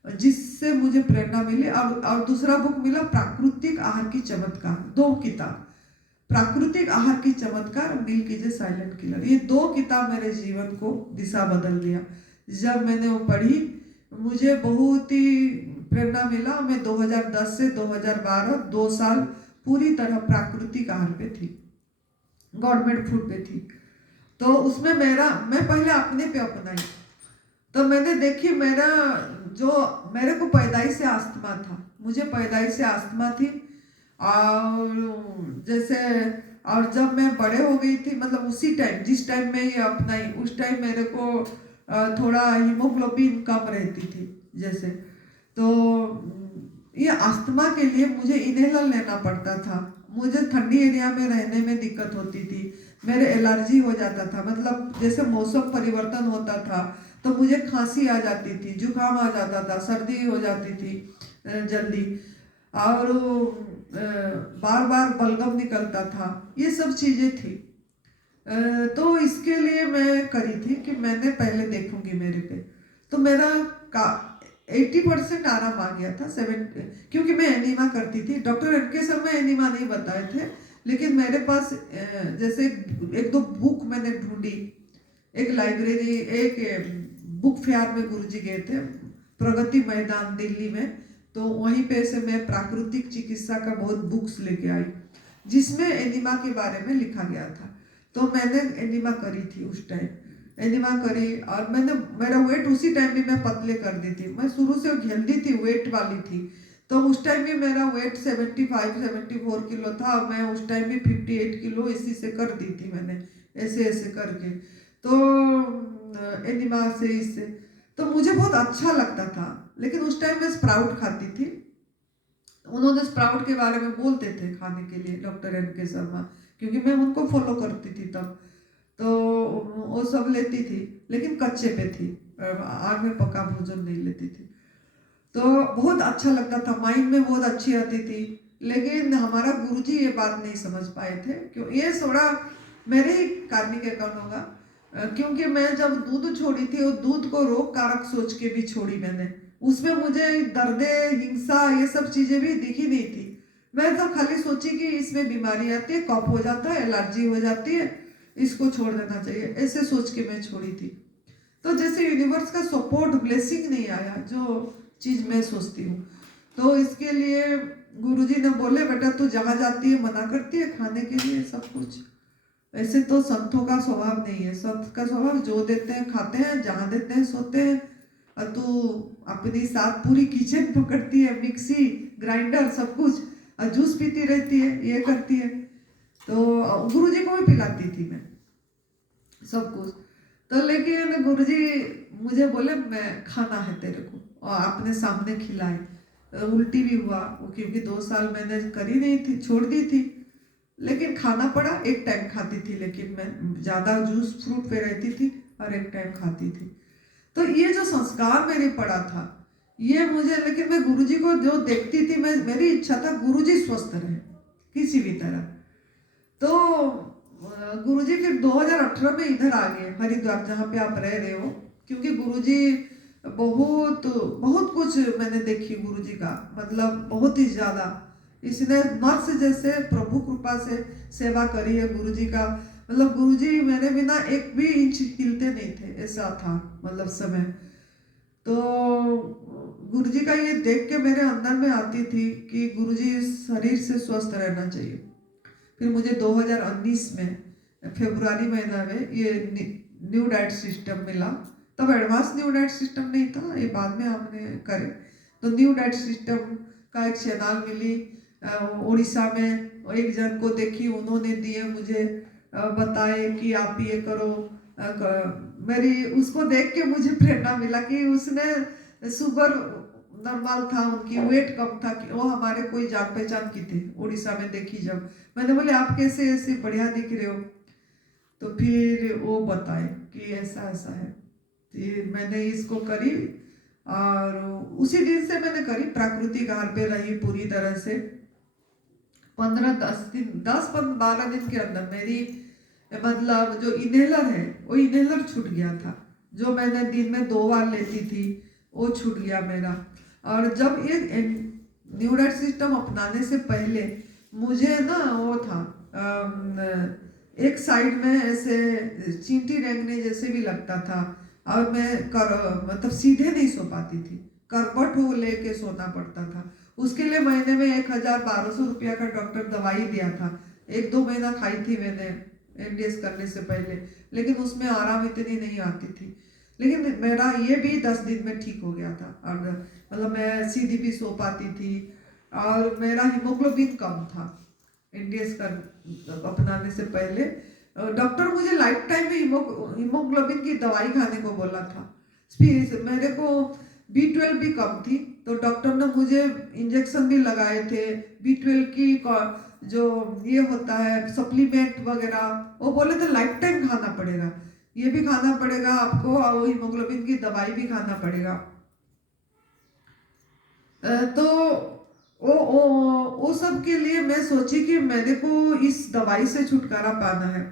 जिससे मुझे प्रेरणा मिली। और दूसरा बुक मिला प्राकृतिक आहार की चमत्कार, 2 किताब, प्राकृतिक आहार की चमत्कार, मिल कीजिए साइलेंट किलर। ये 2 किताब मेरे जीवन को दिशा बदल दिया। जब मैंने वो पढ़ी मुझे बहुत ही प्रेरणा मिला। मैं 2010 से 2012 2 साल पूरी तरह प्राकृतिक आहार पे थी, गवर्नमेंट फूड पे थी। तो उसमें मैं पहले अपने पे अपनाई, तो मैंने देखी मेरे को पैदाइश से अस्थमा था, मुझे पैदाइश से अस्थमा थी। और जैसे और जब मैं बड़े हो गई थी, मतलब उसी टाइम जिस टाइम मैं ये अपनाई उस टाइम मेरे को थोड़ा हीमोग्लोबिन कम रहती थी जैसे। तो ये अस्थमा के लिए मुझे इनहेलर लेना पड़ता था, मुझे ठंडी एरिया में रहने में दिक्कत होती थी, मेरे एलर्जी हो जाता था, मतलब जैसे मौसम परिवर्तन होता था तो मुझे खांसी आ जाती थी, जुकाम आ जाता था, सर्दी हो जाती थी जल्दी, और बार बार बलगम निकलता था, ये सब चीज़ें थी। तो इसके लिए मैं करी थी कि मैंने पहले देखूंगी मेरे पे। तो मेरा 80% आराम आ गया था, 70, क्योंकि मैं एनीमा करती थी। Doctor NK. शर्मा एनीमा नहीं बताए थे, लेकिन मेरे पास जैसे एक 2 बुक मैंने ढूंढी, एक लाइब्रेरी, एक बुक फेयर में गुरुजी गए थे प्रगति मैदान दिल्ली में, तो वहीं पे से मैं प्राकृतिक चिकित्सा का बहुत बुक्स लेके आई जिसमें एनीमा के बारे में लिखा गया था। तो मैंने एनीमा करी थी उस टाइम, एनीमा करी, और मेरा वेट उसी टाइम भी मैं पतले कर दी थी, मैं शुरू से हेल्दी थी, वेट वाली थी। तो उस टाइम भी मेरा वेट 75-74 किलो था, मैं उस टाइम भी 58 किलो इसी से कर दी थी मैंने, ऐसे ऐसे करके। तो एनिमा से इससे तो मुझे बहुत अच्छा लगता था। लेकिन उस टाइम मैं स्प्राउट खाती थी, उन्होंने स्प्राउट के बारे में बोलते थे खाने के लिए डॉक्टर एन.के. शर्मा, क्योंकि मैं उनको फॉलो करती थी तब, तो वो सब लेती थी, लेकिन कच्चे पे थी, आग में पका भोजन नहीं लेती थी। तो बहुत अच्छा लगता था, माइंड में बहुत अच्छी आती थी। लेकिन हमारा गुरुजी ये बात नहीं समझ पाए थे, क्यों ये थोड़ा मेरे ही कार्मिक अकाउंट होगा, क्योंकि मैं जब दूध छोड़ी थी वो दूध को रोग कारक सोच के भी छोड़ी मैंने, उसमें मुझे दर्दे हिंसा ये सब चीजें भी दिखी नहीं थी। मैं तो खाली सोची कि इसमें बीमारी आती है, कफ हो जाता है, एलर्जी हो जाती है, इसको छोड़ देना चाहिए, ऐसे सोच के मैं छोड़ी थी। तो जैसे यूनिवर्स का सपोर्ट ब्लेसिंग नहीं आया जो चीज मैं सोचती हूँ, तो इसके लिए गुरुजी ने बोले बेटा तू जहाँ जाती है मना करती है खाने के लिए सब कुछ। ऐसे तो संतों का स्वभाव नहीं है, संत का स्वभाव जो देते हैं खाते हैं, जहाँ देते हैं सोते हैं। और तू अपनी साथ पूरी किचन पकड़ती है, मिक्सी ग्राइंडर सब कुछ, और जूस पीती रहती है, ये करती है। तो गुरुजी को भी पिलाती थी मैं सब कुछ। तो लेकिन गुरुजी मुझे बोले मैं खाना है तेरे को, और अपने सामने खिलाए। उल्टी भी हुआ वो, क्योंकि 2 साल मैंने करी नहीं थी, छोड़ दी थी, लेकिन खाना पड़ा। एक टाइम खाती थी, लेकिन मैं ज़्यादा जूस फ्रूट पे रहती थी और एक टाइम खाती थी। तो ये जो संस्कार मेरे पड़ा था ये मुझे, लेकिन मैं गुरुजी को जो देखती थी, मेरी इच्छा था गुरुजी स्वस्थ रहे किसी भी तरह। तो गुरुजी फिर 2018 में इधर आ गए हरिद्वार, जहाँ पे आप रह रहे हो, क्योंकि गुरुजी बहुत बहुत कुछ मैंने देखी गुरु जी का, मतलब बहुत ही ज़्यादा। इसने नर्स जैसे प्रभु कृपा से सेवा करी है गुरु जी का। मतलब गुरु जी मेरे बिना एक भी इंच हिलते नहीं थे, ऐसा था मतलब समय। तो गुरु जी का ये देख के मेरे अंदर में आती थी कि गुरु जी शरीर से स्वस्थ रहना चाहिए। फिर मुझे 2019 में फरवरी महीना में ये न्यू डाइट सिस्टम मिला। तब एडवांस न्यू डाइट सिस्टम नहीं था, ये बाद में हमने करे। तो न्यू डाइट सिस्टम का एक चैनल मिली उड़ीसा में, एक जन को देखी, उन्होंने दिए मुझे, बताए कि आप ये करो। मेरी उसको देख के मुझे प्रेरणा मिला कि उसने शुगर नॉर्मल था, उनकी वेट कम था, कि वो हमारे कोई जान पहचान की थी उड़ीसा में देखी। जब मैंने बोले आप कैसे ऐसे बढ़िया दिख रहे हो, तो फिर वो बताए कि ऐसा ऐसा है। फिर मैंने इसको करी और उसी दिन से मैंने करी, प्राकृतिक आहार पे रही पूरी तरह से। 10-12 दिन के अंदर मेरी मतलब जो इनहेलर है वो इनहेलर छूट गया था। जो मैंने दिन में 2 बार लेती थी वो छूट गया मेरा। और जब ये न्यू डाइट सिस्टम अपनाने से पहले मुझे ना वो था, एक साइड में ऐसे चींटी रेंगने जैसे भी लगता था, और मैं मतलब सीधे नहीं सो पाती थी, करवट हो लेके सोना पड़ता था। उसके लिए महीने में 1,000-1,200 रुपया का डॉक्टर दवाई दिया था। 1-2 महीना खाई थी मैंने एनडीएस करने से पहले, लेकिन उसमें आराम इतनी नहीं आती थी। लेकिन मेरा ये भी 10 दिन में ठीक हो गया था, और मतलब मैं सीधी भी सो पाती थी, और मेरा हीमोग्लोबिन कम था एनडीएस कर अपनाने से पहले। डॉक्टर मुझे लाइफ टाइम में हीमोग्लोबिन की दवाई खाने को बोला था। मेरे को B12 भी कम थी, तो डॉक्टर ने मुझे इंजेक्शन भी लगाए थे B12 की, जो ये होता है सप्लीमेंट वगैरह, वो बोले थे लाइफ टाइम खाना पड़ेगा, ये भी खाना पड़ेगा आपको, और हीमोग्लोबिन की दवाई भी खाना पड़ेगा। तो वो सब के लिए मैं सोची कि मेरे को इस दवाई से छुटकारा पाना है।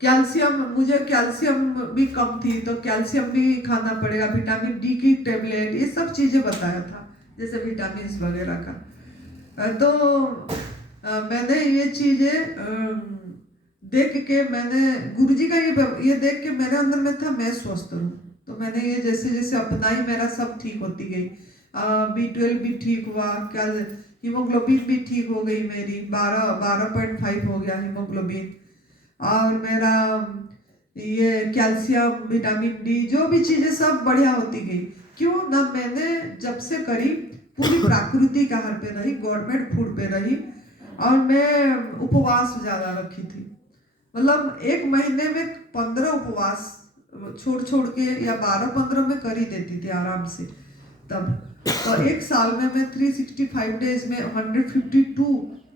कैल्शियम, मुझे कैल्शियम भी कम थी, तो कैल्शियम भी खाना पड़ेगा, विटामिन डी की टेबलेट, ये सब चीज़ें बताया था, जैसे विटामिन वगैरह का। तो मैंने ये चीज़ें देख के, मैंने गुरुजी का ये देख के मेरे अंदर में था मैं स्वस्थ हूँ। तो मैंने ये जैसे जैसे अपनाई, मेरा सब ठीक होती गई। B12 भी ठीक हुआ, क्या हीमोग्लोबिन भी ठीक हो गई मेरी, 12.5 हो गया हीमोग्लोबिन। और मेरा ये कैल्शियम, विटामिन डी, जो भी चीज़ें सब बढ़िया होती गई। क्यों ना, मैंने जब से करी पूरी प्राकृतिक आहार पे रही, गवर्नमेंट फूड पे रही, और मैं उपवास ज़्यादा रखी थी। मतलब एक महीने में 15 उपवास छोड़ छोड़ के, या 12-15 में कर ही देती थी आराम से तब। तो एक साल में मैं 365 डेज में 152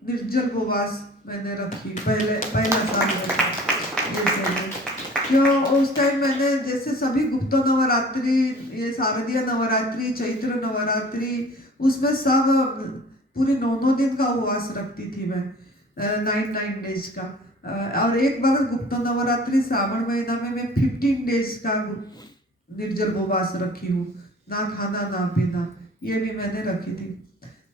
निर्जल उपवास मैंने रखी, पहला साल में। क्यों, उस टाइम मैंने जैसे सभी गुप्त नवरात्रि, ये शारदीय नवरात्रि, चैत्र नवरात्रि, उसमें सब पूरी 9 दिन का उपवास रखती थी मैं, 9 डेज का। और एक बार गुप्त नवरात्रि श्रावण महीना में मैं 15 डेज का निर्जल उपवास रखी हूँ, ना खाना ना पीना, ये भी मैंने रखी थी।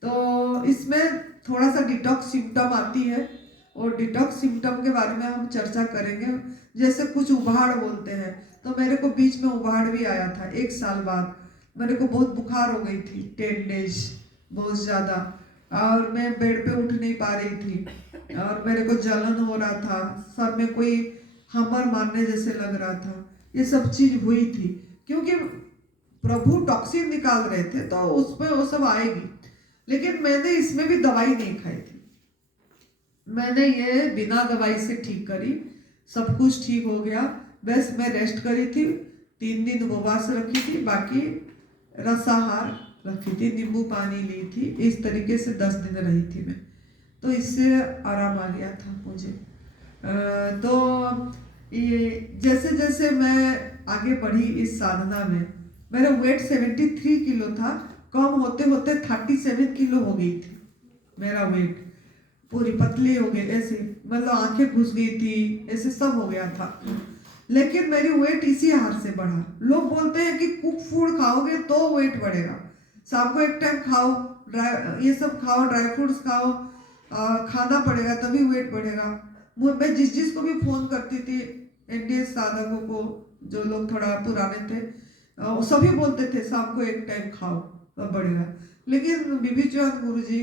तो इसमें थोड़ा सा डिटॉक्स सिम्टम आती है, और डिटॉक्स सिम्टम के बारे में हम चर्चा करेंगे। जैसे कुछ उबाड़ बोलते हैं, तो मेरे को बीच में उबाड़ भी आया था 1 साल बाद। मेरे को बहुत बुखार हो गई थी 10 डेज, बहुत ज़्यादा, और मैं बेड पे उठ नहीं पा रही थी, और मेरे को जलन हो रहा था, सर में कोई हमर मारने जैसे लग रहा था। ये सब चीज़ हुई थी, क्योंकि प्रभु टॉक्सिन निकाल रहे थे, तो उसमें वो सब आएगी। लेकिन मैंने इसमें भी दवाई नहीं खाई थी, मैंने ये बिना दवाई से ठीक करी, सब कुछ ठीक हो गया। बस मैं रेस्ट करी थी, 3 दिन उपवास रखी थी, बाकी रसाहार रखी थी, नींबू पानी ली थी, इस तरीके से 10 दिन रही थी मैं। तो इससे आराम आ गया था मुझे। तो ये जैसे जैसे मैं आगे बढ़ी इस साधना में, मेरा वेट 73 किलो था, कम होते होते 37 किलो हो गई थी मेरा वेट, पूरी पतली हो गई ऐसे, मतलब आंखें घुस गई थी, ऐसे सब हो गया था। लेकिन मेरी वेट इसी आहार से बढ़ा। लोग बोलते हैं कि कुक फूड खाओगे तो वेट बढ़ेगा, शाम को एक टाइम खाओ, ये सब खाओ, ड्राई फ्रूट्स खाओ, खाना पड़ेगा तभी वेट बढ़ेगा। मैं जिस को भी फोन करती थी, इंडियन साधकों को, जो लोग थोड़ा पुराने थे, वो सभी बोलते थे शाम को एक टाइम खाओ तब बढ़ेगा। लेकिन बीबी चौहान गुरु जी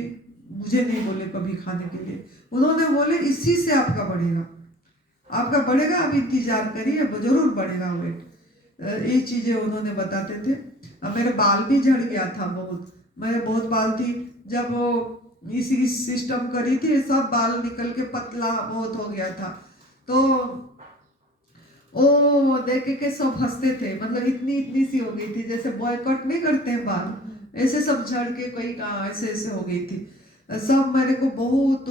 मुझे नहीं बोले कभी खाने के लिए, उन्होंने बोले इसी से आपका बढ़ेगा, आपका बढ़ेगा, आप इंतजार करिए, जरूर बढ़ेगा वेट। ये चीजें उन्होंने बताते थे। अब मेरे बाल भी झड़ गया था बहुत, मेरे बहुत बाल थी, जब वो इसी सिस्टम करी थी सब बाल निकल के पतला बहुत हो गया था। तो ओ देख के सब हंसते थे, मतलब इतनी इतनी सी हो गई थी, जैसे बॉयकॉट नहीं करते हैं बाल, ऐसे सब झड़ के कोई ऐसे ऐसे हो गई थी सब। मेरे को बहुत,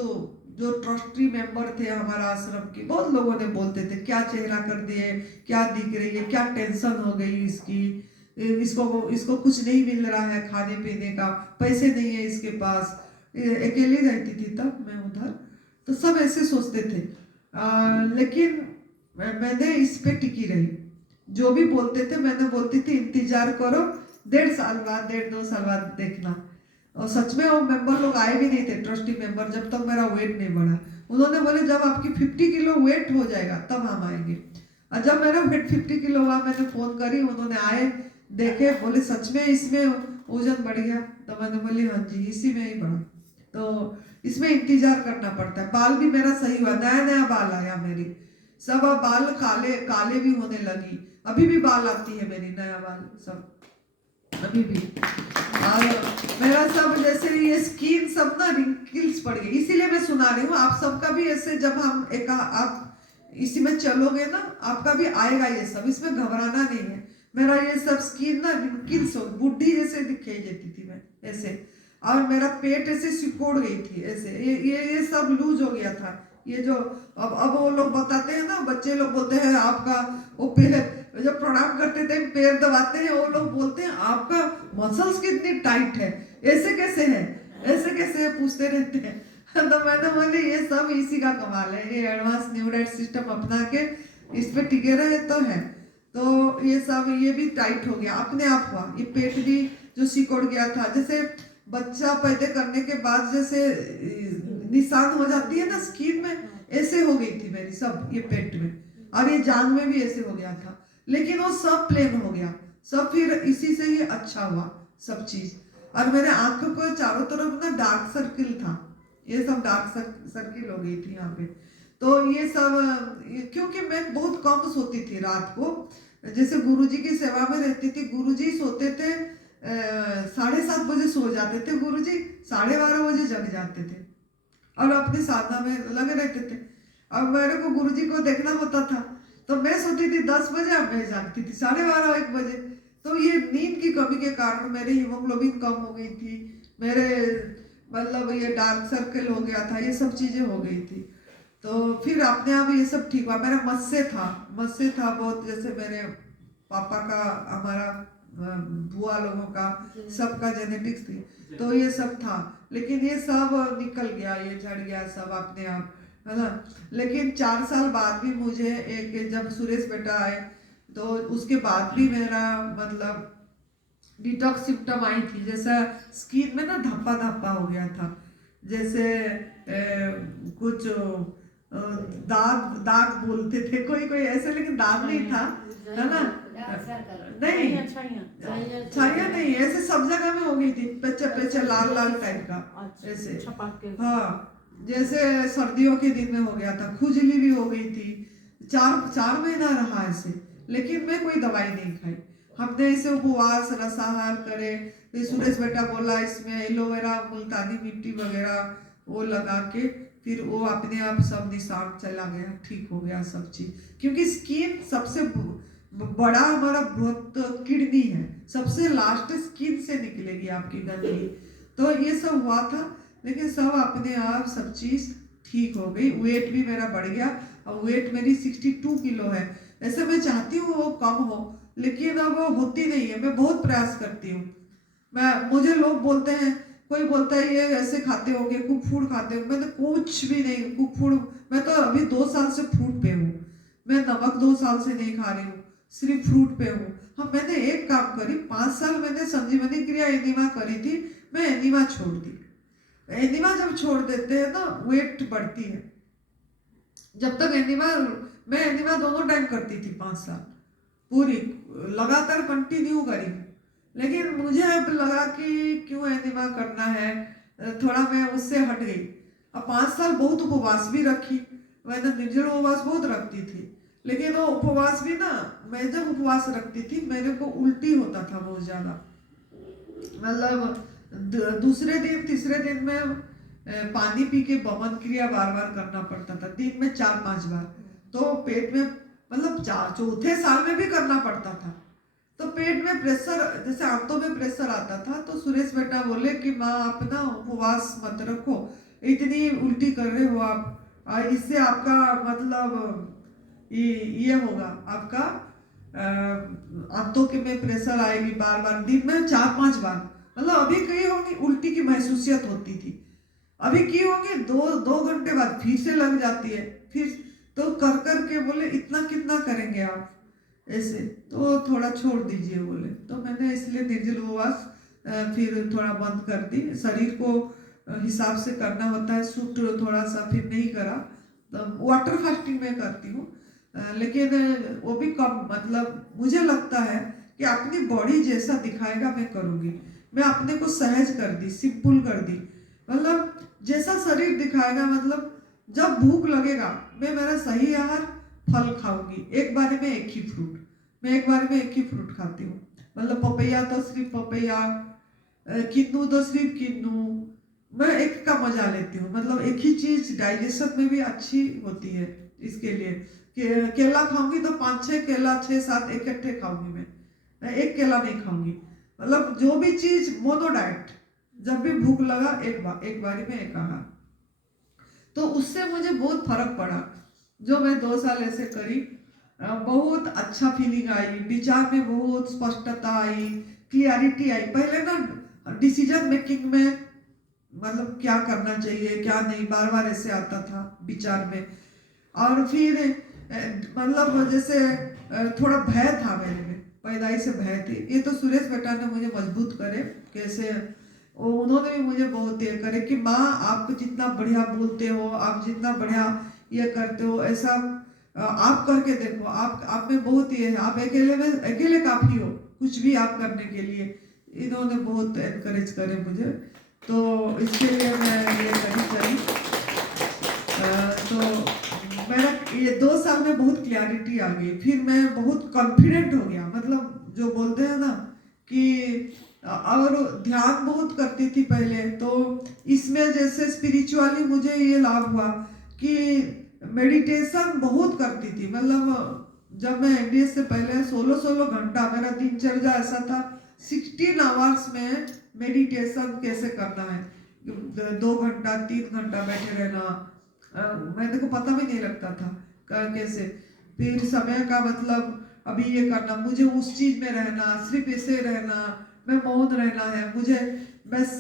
जो ट्रस्टी मेंबर थे हमारा आश्रम की, बहुत लोगों ने बोलते थे क्या चेहरा कर दिए, क्या दिख रही है, क्या टेंशन हो गई इसकी, इसको कुछ नहीं मिल रहा है खाने पीने का, पैसे नहीं है इसके पास, अकेली रहती थी तब मैं उधर, तो सब ऐसे सोचते थे। लेकिन मैंने इस पे टिकी रही, जो भी बोलते थे मैंने बोलती थी इंतजार करो, 1.5 साल बाद, 1.5-2 साल बाद देखना। और सच में वो मेंबर लोग आए भी नहीं थे, ट्रस्टी मेंबर, जब तक मेरा वेट नहीं बढ़ा। उन्होंने बोले जब आपकी 50 किलो वेट हो जाएगा तब हम आएंगे। और जब मेरा वेट 50 किलो हुआ, मैंने फोन करी, उन्होंने आए, देखे, बोले सच में इसमें वजन बढ़ गया, तो मैंने बोली हाँ जी इसी में ही बढ़ा। तो इसमें इंतजार करना पड़ता है। बाल भी मेरा सही हुआ, नया नया बाल आया मेरी, सब अब बाल काले काले भी होने लगी, अभी भी बाल आती है मेरी, नया बाल सब अभी भी। और मेरा सब जैसे ये स्किन सब ना रिंकल्स पड़ गई, इसीलिए मैं सुना रही हूँ आप सबका भी ऐसे, जब हम एक आप इसी में चलोगे ना आपका भी आएगा ये सब, इसमें घबराना नहीं है। मेरा ये सब स्किन ना रिंकल्स हो, बुढ़ी जैसे दिखाई देती थी मैं ऐसे, और मेरा पेट ऐसे सिकुड़ गई थी ऐसे, ये सब लूज हो गया था। ये जो अब वो लोग बताते हैं ना, बच्चे लोग बोलते हैं आपका वो पैर, जब प्रणाम करते थे पैर दबाते हैं, वो लोग बोलते हैं आपका मसल्स कितनी टाइट है, ऐसे कैसे है, ऐसे कैसे है, पूछते रहते हैं। तो मैंने बोले ये सब इसी का कमाल है, ये एडवांस न्यूराइट सिस्टम अपना के इस पे टिके रहे तो है। तो ये सब ये भी टाइट हो गया अपने आप हुआ, ये पेट भी जो सिकुड़ गया था, जैसे बच्चा पैदा करने के बाद जैसे निशान हो जाती है ना स्किन में, ऐसे हो गई थी मेरी सब, ये पेट में और ये जांग में भी ऐसे हो गया था। लेकिन वो सब प्लेन हो गया सब, फिर इसी से ही अच्छा हुआ सब चीज। और मेरे आंखों को चारों तरफ ना डार्क सर्किल था, ये सब डार्क सर्किल हो गई थी यहाँ पे। तो ये सब क्योंकि मैं बहुत कम सोती थी रात को, जैसे गुरुजी की सेवा में रहती थी, गुरुजी सोते थे 7:30 बजे सो जाते थे गुरुजी, 12:30 बजे जग जाते थे और अपनी साधना में लगे रहते थे। अब मेरे को गुरुजी को देखना होता था, तो मैं सोती थी 10 बजे, अब मैं जागती थी 12:30-1 बजे। तो ये नींद की कमी के कारण मेरी हीमोग्लोबिन कम हो गई थी, मेरे मतलब ये डार्क सर्कल हो गया था, ये सब चीजें हो गई थी। तो फिर अपने आप ये सब ठीक हुआ। मेरा मस्से था बहुत, जैसे मेरे पापा का, हमारा बुआ लोगों का, सबका जेनेटिक्स थी, तो ये सब था। लेकिन ये सब निकल गया, ये झड़ गया सब अपने आप, है ना। लेकिन 4 साल बाद भी मुझे एक, जब सुरेश बेटा आए तो उसके बाद भी मेरा मतलब डिटॉक्स सिम्टम आई थी, जैसा स्किन में ना धब्बा धब्बा हो गया था, जैसे कुछ दाग दाग बोलते थे कोई कोई ऐसे, लेकिन दाग नहीं था, है ना, नहीं छाया नहीं, ऐसे सब जगह में हो गई थी, पेचे पेचे लाल लाल टाइप का ऐसे, हाँ जैसे सर्दियों के दिन में हो गया था। खुजली भी हो गई थी, 4 महीना रहा ऐसे, लेकिन मैं कोई दवाई नहीं खाई। हमने इसे उपवास रसाहार करे, फिर सुरेश बेटा बोला इसमें एलोवेरा मुल्तानी मिट्टी वगैरह वो लगा के, फिर वो अपने आप सब निशान चला गया, ठीक हो गया सब चीज। क्योंकि स्किन सबसे बड़ा हमारा बहुत किडनी है, सबसे लास्ट स्किन से निकलेगी आपकी गंदगी। तो ये सब हुआ था, लेकिन सब अपने आप सब चीज ठीक हो गई। वेट भी मेरा बढ़ गया, और वेट मेरी 62 किलो है। ऐसे मैं चाहती हूँ वो कम हो, लेकिन अब वो होती नहीं है। मैं बहुत प्रयास करती हूँ, मुझे लोग बोलते हैं, कोई बोलता है ये ऐसे खाते होंगे, कुक फूड खाते हो, मैंने कुछ भी नहीं कुक फूड, मैं तो अभी 2 साल से फूड पे हूँ, मैं नमक 2 साल से नहीं खा रही हूँ, सिर्फ फ्रूट पे हूँ। हाँ, मैंने एक काम करी, 5 साल मैंने संजीवनी क्रिया एनीमा करी थी, मैं एनीमा छोड़ दी। एनीमा जब छोड़ देते हैं ना, वेट बढ़ती है। जब तक एनीमा, मैं एनीमा दोनों टाइम करती थी 5 साल, पूरी लगातार कंटिन्यू करी। लेकिन मुझे अब लगा कि क्यों एनीमा करना है, थोड़ा मैं उससे हट गई। अब 5 साल बहुत उपवास भी रखी, मैंने निर्जल उपवास बहुत रखती थी। लेकिन वो उपवास भी ना, मैं जब उपवास रखती थी मेरे को उल्टी होता था बहुत ज़्यादा। मतलब दूसरे दिन तीसरे दिन में पानी पी के वमन क्रिया बार बार करना पड़ता था, दिन में 4-5 बार। तो पेट में, मतलब चौथे साल में भी करना पड़ता था। तो पेट में प्रेशर, जैसे आंतों में प्रेशर आता था, तो सुरेश बेटा बोले कि माँ आप ना उपवास मत रखो, इतनी उल्टी कर रहे हो आप, इससे आपका मतलब ये होगा, आपका आंतों के में प्रेशर आएगी बार बार, दिन में 4-5 बार। मतलब अभी कहीं होंगी उल्टी की महसूसियत होती थी, अभी की होंगी 2 घंटे बाद फिर से लग जाती है। फिर तो कर कर के बोले इतना कितना करेंगे आप ऐसे, तो थोड़ा छोड़ दीजिए बोले। तो मैंने इसलिए निर्जल उपवास फिर थोड़ा बंद कर दी। शरीर को हिसाब से करना होता है, सूट थोड़ा सा फिर नहीं करा। तो वाटर फास्टिंग में करती हूँ, लेकिन वो भी कम, मतलब मुझे लगता है कि अपनी बॉडी जैसा दिखाएगा मैं करूँगी। मैं अपने को सहज कर दी, सिंपल कर दी, मतलब जैसा शरीर दिखाएगा। मतलब जब भूख लगेगा मैं मेरा सही आहार फल खाऊंगी, एक बारी में एक ही फ्रूट, मैं एक बारी में एक ही फ्रूट खाती हूँ। मतलब पपैया तो सिर्फ पपैया, किन्नू तो सिर्फ किन्नू, मैं एक का मजा लेती हूँ। मतलब एक ही चीज डाइजेशन में भी अच्छी होती है। इसके लिए केला खाऊंगी तो 5-6 केला, 6-7 इकट्ठे खाऊंगी मैं, एक केला नहीं खाऊंगी। मतलब जो भी चीज मोनो डाइट, जब भी भूख लगा एक बारी में एक आहार। तो उससे मुझे बहुत फर्क पड़ा। जो मैं 2 साल ऐसे करी, बहुत अच्छा फीलिंग आई, विचार में बहुत स्पष्टता आई, क्लियरिटी आई। पहले ना डिसीजन मेकिंग में, मतलब क्या करना चाहिए क्या नहीं, बार बार ऐसे आता था विचार में। और फिर मतलब जैसे थोड़ा भय था मेरे में, पैदाइश से भय थी। ये तो सुरेश बेटा ने मुझे मजबूत करे, कैसे उन्होंने भी मुझे बहुत ये करे कि माँ आप जितना बढ़िया बोलते हो, आप जितना बढ़िया ये करते हो, ऐसा आप करके देखो, आप में बहुत ये है, आप अकेले काफी हो कुछ भी आप करने के लिए। इन्होंने बहुत एनकरेज करे मुझे, तो इसके लिए मैं ये करी। तो मेरा ये 2 साल में बहुत क्लैरिटी आ गई, फिर मैं बहुत कॉन्फिडेंट हो गया। मतलब जो बोलते हैं ना कि, और ध्यान बहुत करती थी पहले, तो इसमें जैसे स्पिरिचुअली मुझे ये लाभ हुआ कि मेडिटेशन बहुत करती थी। मतलब जब मैं एमबीए से पहले 16 घंटा मेरा दिनचर्या ऐसा था, 16 आवर्स में मेडिटेशन कैसे करना है, 2 घंटा 3 घंटा बैठे रहना, मेरे को पता भी नहीं लगता था कैसे। फिर समय का मतलब अभी ये करना, मुझे उस चीज में रहना, सिर्फ ऐसे रहना, मैं मौन रहना है, मुझे बस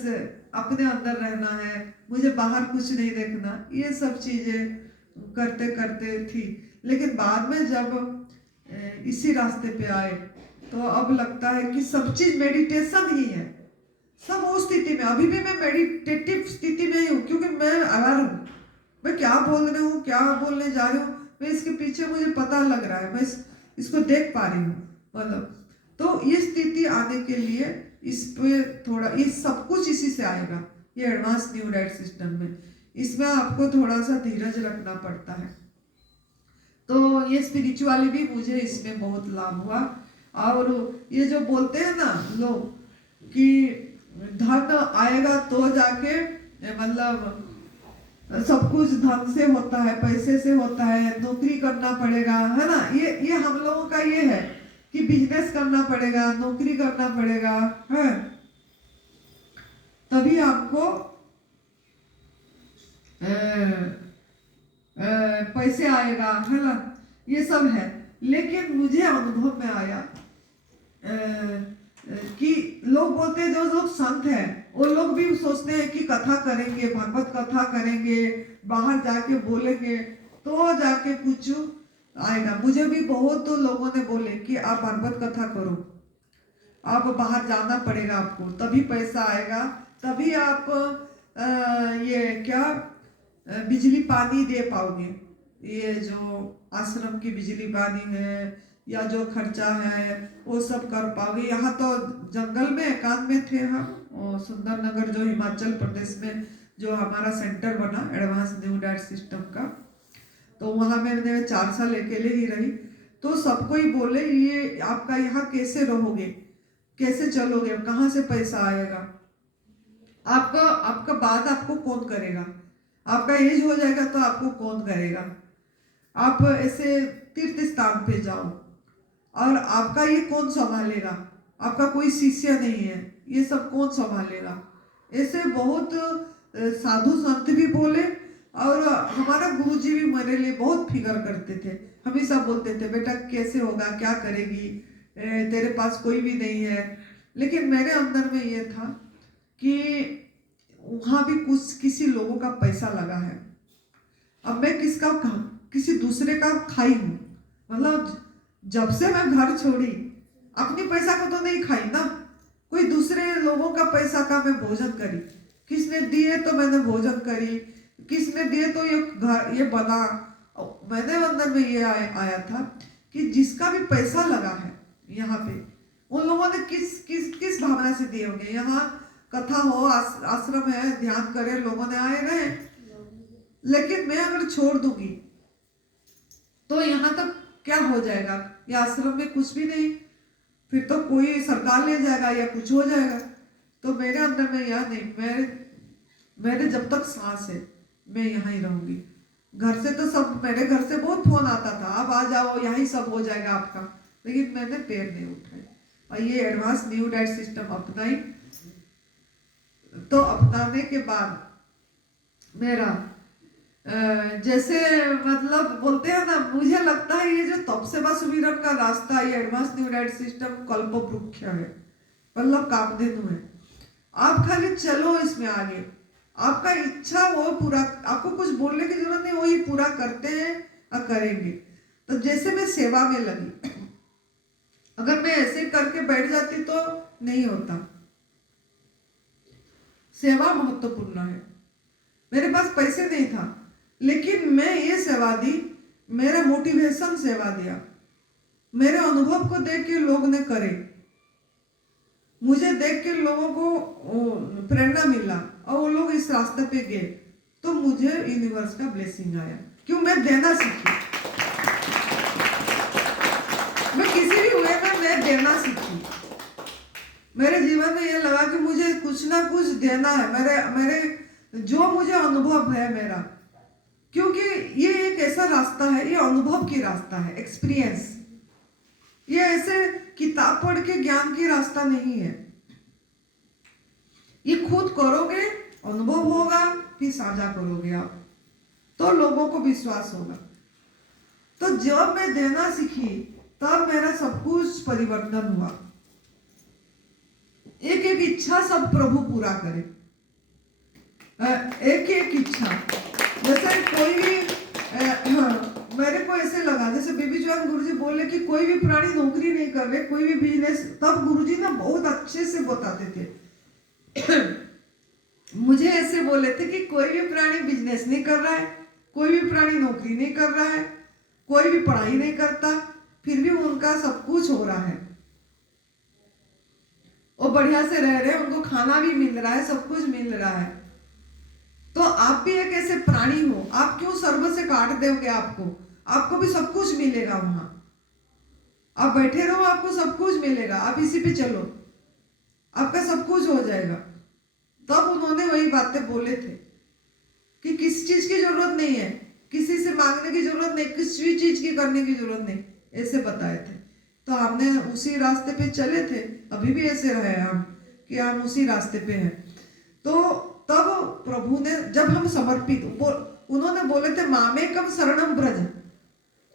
अपने अंदर रहना है, मुझे बाहर कुछ नहीं देखना, ये सब चीजें करते करते थी। लेकिन बाद में जब इसी रास्ते पे आए, तो अब लगता है कि सब चीज मेडिटेशन ही है। सब उस स्थिति में, अभी भी मैं मेडिटेटिव स्थिति में ही हूँ, क्योंकि मैं अवेयर हूँ मैं क्या बोल रही हूँ, क्या बोलने जा रही हूँ, मैं इसके पीछे मुझे पता लग रहा है, मैं इसको देख पा रही हूँ। मतलब तो ये स्थिति आने के लिए इस पे थोड़ा, ये सब कुछ इसी से आएगा, ये एडवांस न्यू डाइट सिस्टम में, इसमें आपको थोड़ा सा धीरज रखना पड़ता है। तो ये स्पिरिचुअली भी मुझे इसमें बहुत लाभ हुआ। और ये जो बोलते हैं ना लोग कि धन आएगा तो जाके, मतलब सब कुछ धन से होता है, पैसे से होता है, नौकरी करना पड़ेगा, है ना, ये हम लोगों का ये है कि बिजनेस करना पड़ेगा, नौकरी करना पड़ेगा, है तभी आपको पैसे आएगा, है ना, ये सब है। लेकिन मुझे अनुभव में आया कि लोग बोलते हैं, जो लोग संत हैं वो लोग भी सोचते हैं कि कथा करेंगे, भागवत कथा करेंगे, बाहर जाके बोलेंगे तो जाके कुछ आएगा। मुझे भी बहुत लोगों ने बोले कि आप भागवत कथा करो, आप बाहर जाना पड़ेगा आपको, तभी पैसा आएगा, तभी आप ये क्या बिजली पानी दे पाओगे। ये जो आश्रम की बिजली पानी है या जो खर्चा है वो सब कर पाओगे। यहाँ तो जंगल में एकांत में थे हम, और सुंदर नगर जो हिमाचल प्रदेश में जो हमारा सेंटर बना एडवांस न्यू डाइट सिस्टम का, तो वहाँ मैंने 4 साल अकेले ही रही। तो सबको ही बोले ये आपका यहाँ कैसे रहोगे, कैसे चलोगे, कहाँ से पैसा आएगा, आपका आपका बाद आपको कौन करेगा, आपका एज हो जाएगा तो आपको कौन करेगा, आप ऐसे तीर्थ स्थान पे जाओ और आपका ये कौन संभालेगा, आपका कोई शिष्य नहीं है, ये सब कौन संभालेगा। ऐसे बहुत साधु संत भी बोले, और हमारा गुरुजी भी मेरे लिए बहुत फिक्र करते थे, हमेशा बोलते थे बेटा कैसे होगा, क्या करेगी, तेरे पास कोई भी नहीं है। लेकिन मेरे अंदर में ये था कि वहाँ भी कुछ किसी लोगों का पैसा लगा है, अब मैं किसी दूसरे का खाई हूँ। मतलब जब से मैं घर छोड़ी अपनी पैसा को तो नहीं खाई ना, कोई दूसरे लोगों का पैसा का मैं भोजन करी, किसने दिए तो मैंने भोजन करी, किसने दिए तो ये बना। मैंने अंदर में ये आया था कि जिसका भी पैसा लगा है यहाँ पे, उन लोगों ने किस किस किस भावना से दिए होंगे। यहाँ कथा हो, आश्रम है, ध्यान करे, लोगों ने आए रहे, लेकिन मैं अगर छोड़ दूंगी तो यहाँ तक क्या हो जाएगा, ये आश्रम में कुछ भी नहीं, फिर तो कोई सरकार ले जाएगा या कुछ हो जाएगा। तो मेरे अंदर में यह नहीं, मेरे जब तक सांस है मैं यहाँ ही रहूंगी। घर से तो सब, मेरे घर से बहुत फोन आता था, आप आ जाओ यही सब हो जाएगा आपका, लेकिन मैंने पैर नहीं उठाए और ये एडवांस न्यू डाइट सिस्टम अपनाई। तो अपनाने के बाद मेरा जैसे मतलब बोलते हैं ना, मुझे लगता है ये जो तपस्या सुमिरन का रास्ता, ये एडवांस न्यू डाइट सिस्टम कल्प वृक्ष है, मतलब कामधेनु है। आप खाली चलो इसमें आगे, आपका इच्छा वो पूरा, आपको कुछ बोलने की जरूरत नहीं, वही पूरा करते हैं और करेंगे। तो जैसे मैं सेवा में लगी, अगर मैं ऐसे करके बैठ जाती तो नहीं होता। सेवा महत्वपूर्ण है। मेरे पास पैसे नहीं था, लेकिन मैं ये सेवा दी, मेरा मोटिवेशन सेवा दिया, मेरे अनुभव को देख के लोग ने करे, मुझे देख के लोगों को प्रेरणा मिला और वो लोग इस रास्ते पे गए, तो मुझे यूनिवर्स का ब्लेसिंग आया। क्यों? मैं देना सीखी, मैं किसी भी वे में मैं देना सीखी। मेरे जीवन में ये लगा कि मुझे कुछ ना कुछ देना है, मेरे जो मुझे अनुभव है मेरा, क्योंकि ये एक ऐसा रास्ता है, ये अनुभव की रास्ता है, एक्सपीरियंस। ये ऐसे किताब पढ़ के ज्ञान की रास्ता नहीं है, ये खुद करोगे, अनुभव होगा, फिर साझा करोगे आप, तो लोगों को विश्वास होगा। तो जब मैं देना सीखी तब मेरा सब कुछ परिवर्तन हुआ। एक एक इच्छा सब प्रभु पूरा करे, एक एक इच्छा। जैसे कोई भी मेरे को ऐसे लगा, जैसे बीबी जवान गुरुजी बोले कि कोई भी प्राणी नौकरी नहीं कर रहे, कोई भी बिजनेस, तब गुरुजी ना बहुत अच्छे से बताते थे मुझे ऐसे बोले थे कि कोई भी प्राणी बिजनेस नहीं कर रहा है, कोई भी प्राणी नौकरी नहीं कर रहा है, कोई भी पढ़ाई नहीं करता, फिर भी उनका सब कुछ हो रहा है, वो बढ़िया से रह रहे हैं, उनको खाना भी मिल रहा है, सब कुछ मिल रहा है। तो आप भी एक ऐसे प्राणी हो, आप क्यों सर्व से काट दोगे? आपको भी सब कुछ मिलेगा वहां, आप बैठे रहो, आपको सब कुछ मिलेगा, आप इसी पे चलो, आपका सब कुछ हो जाएगा। तब उन्होंने वही बातें बोले थे कि किस चीज की जरूरत नहीं है, किसी से मांगने की जरूरत नहीं, किसी चीज की करने की जरूरत नहीं, ऐसे बताए थे। तो हमने उसी रास्ते पे चले थे, अभी भी ऐसे रहे हम कि हम उसी रास्ते पे हैं। तो तब प्रभु ने, जब हम समर्पित, उन्होंने बोले थे मामेकम शरणम ब्रज,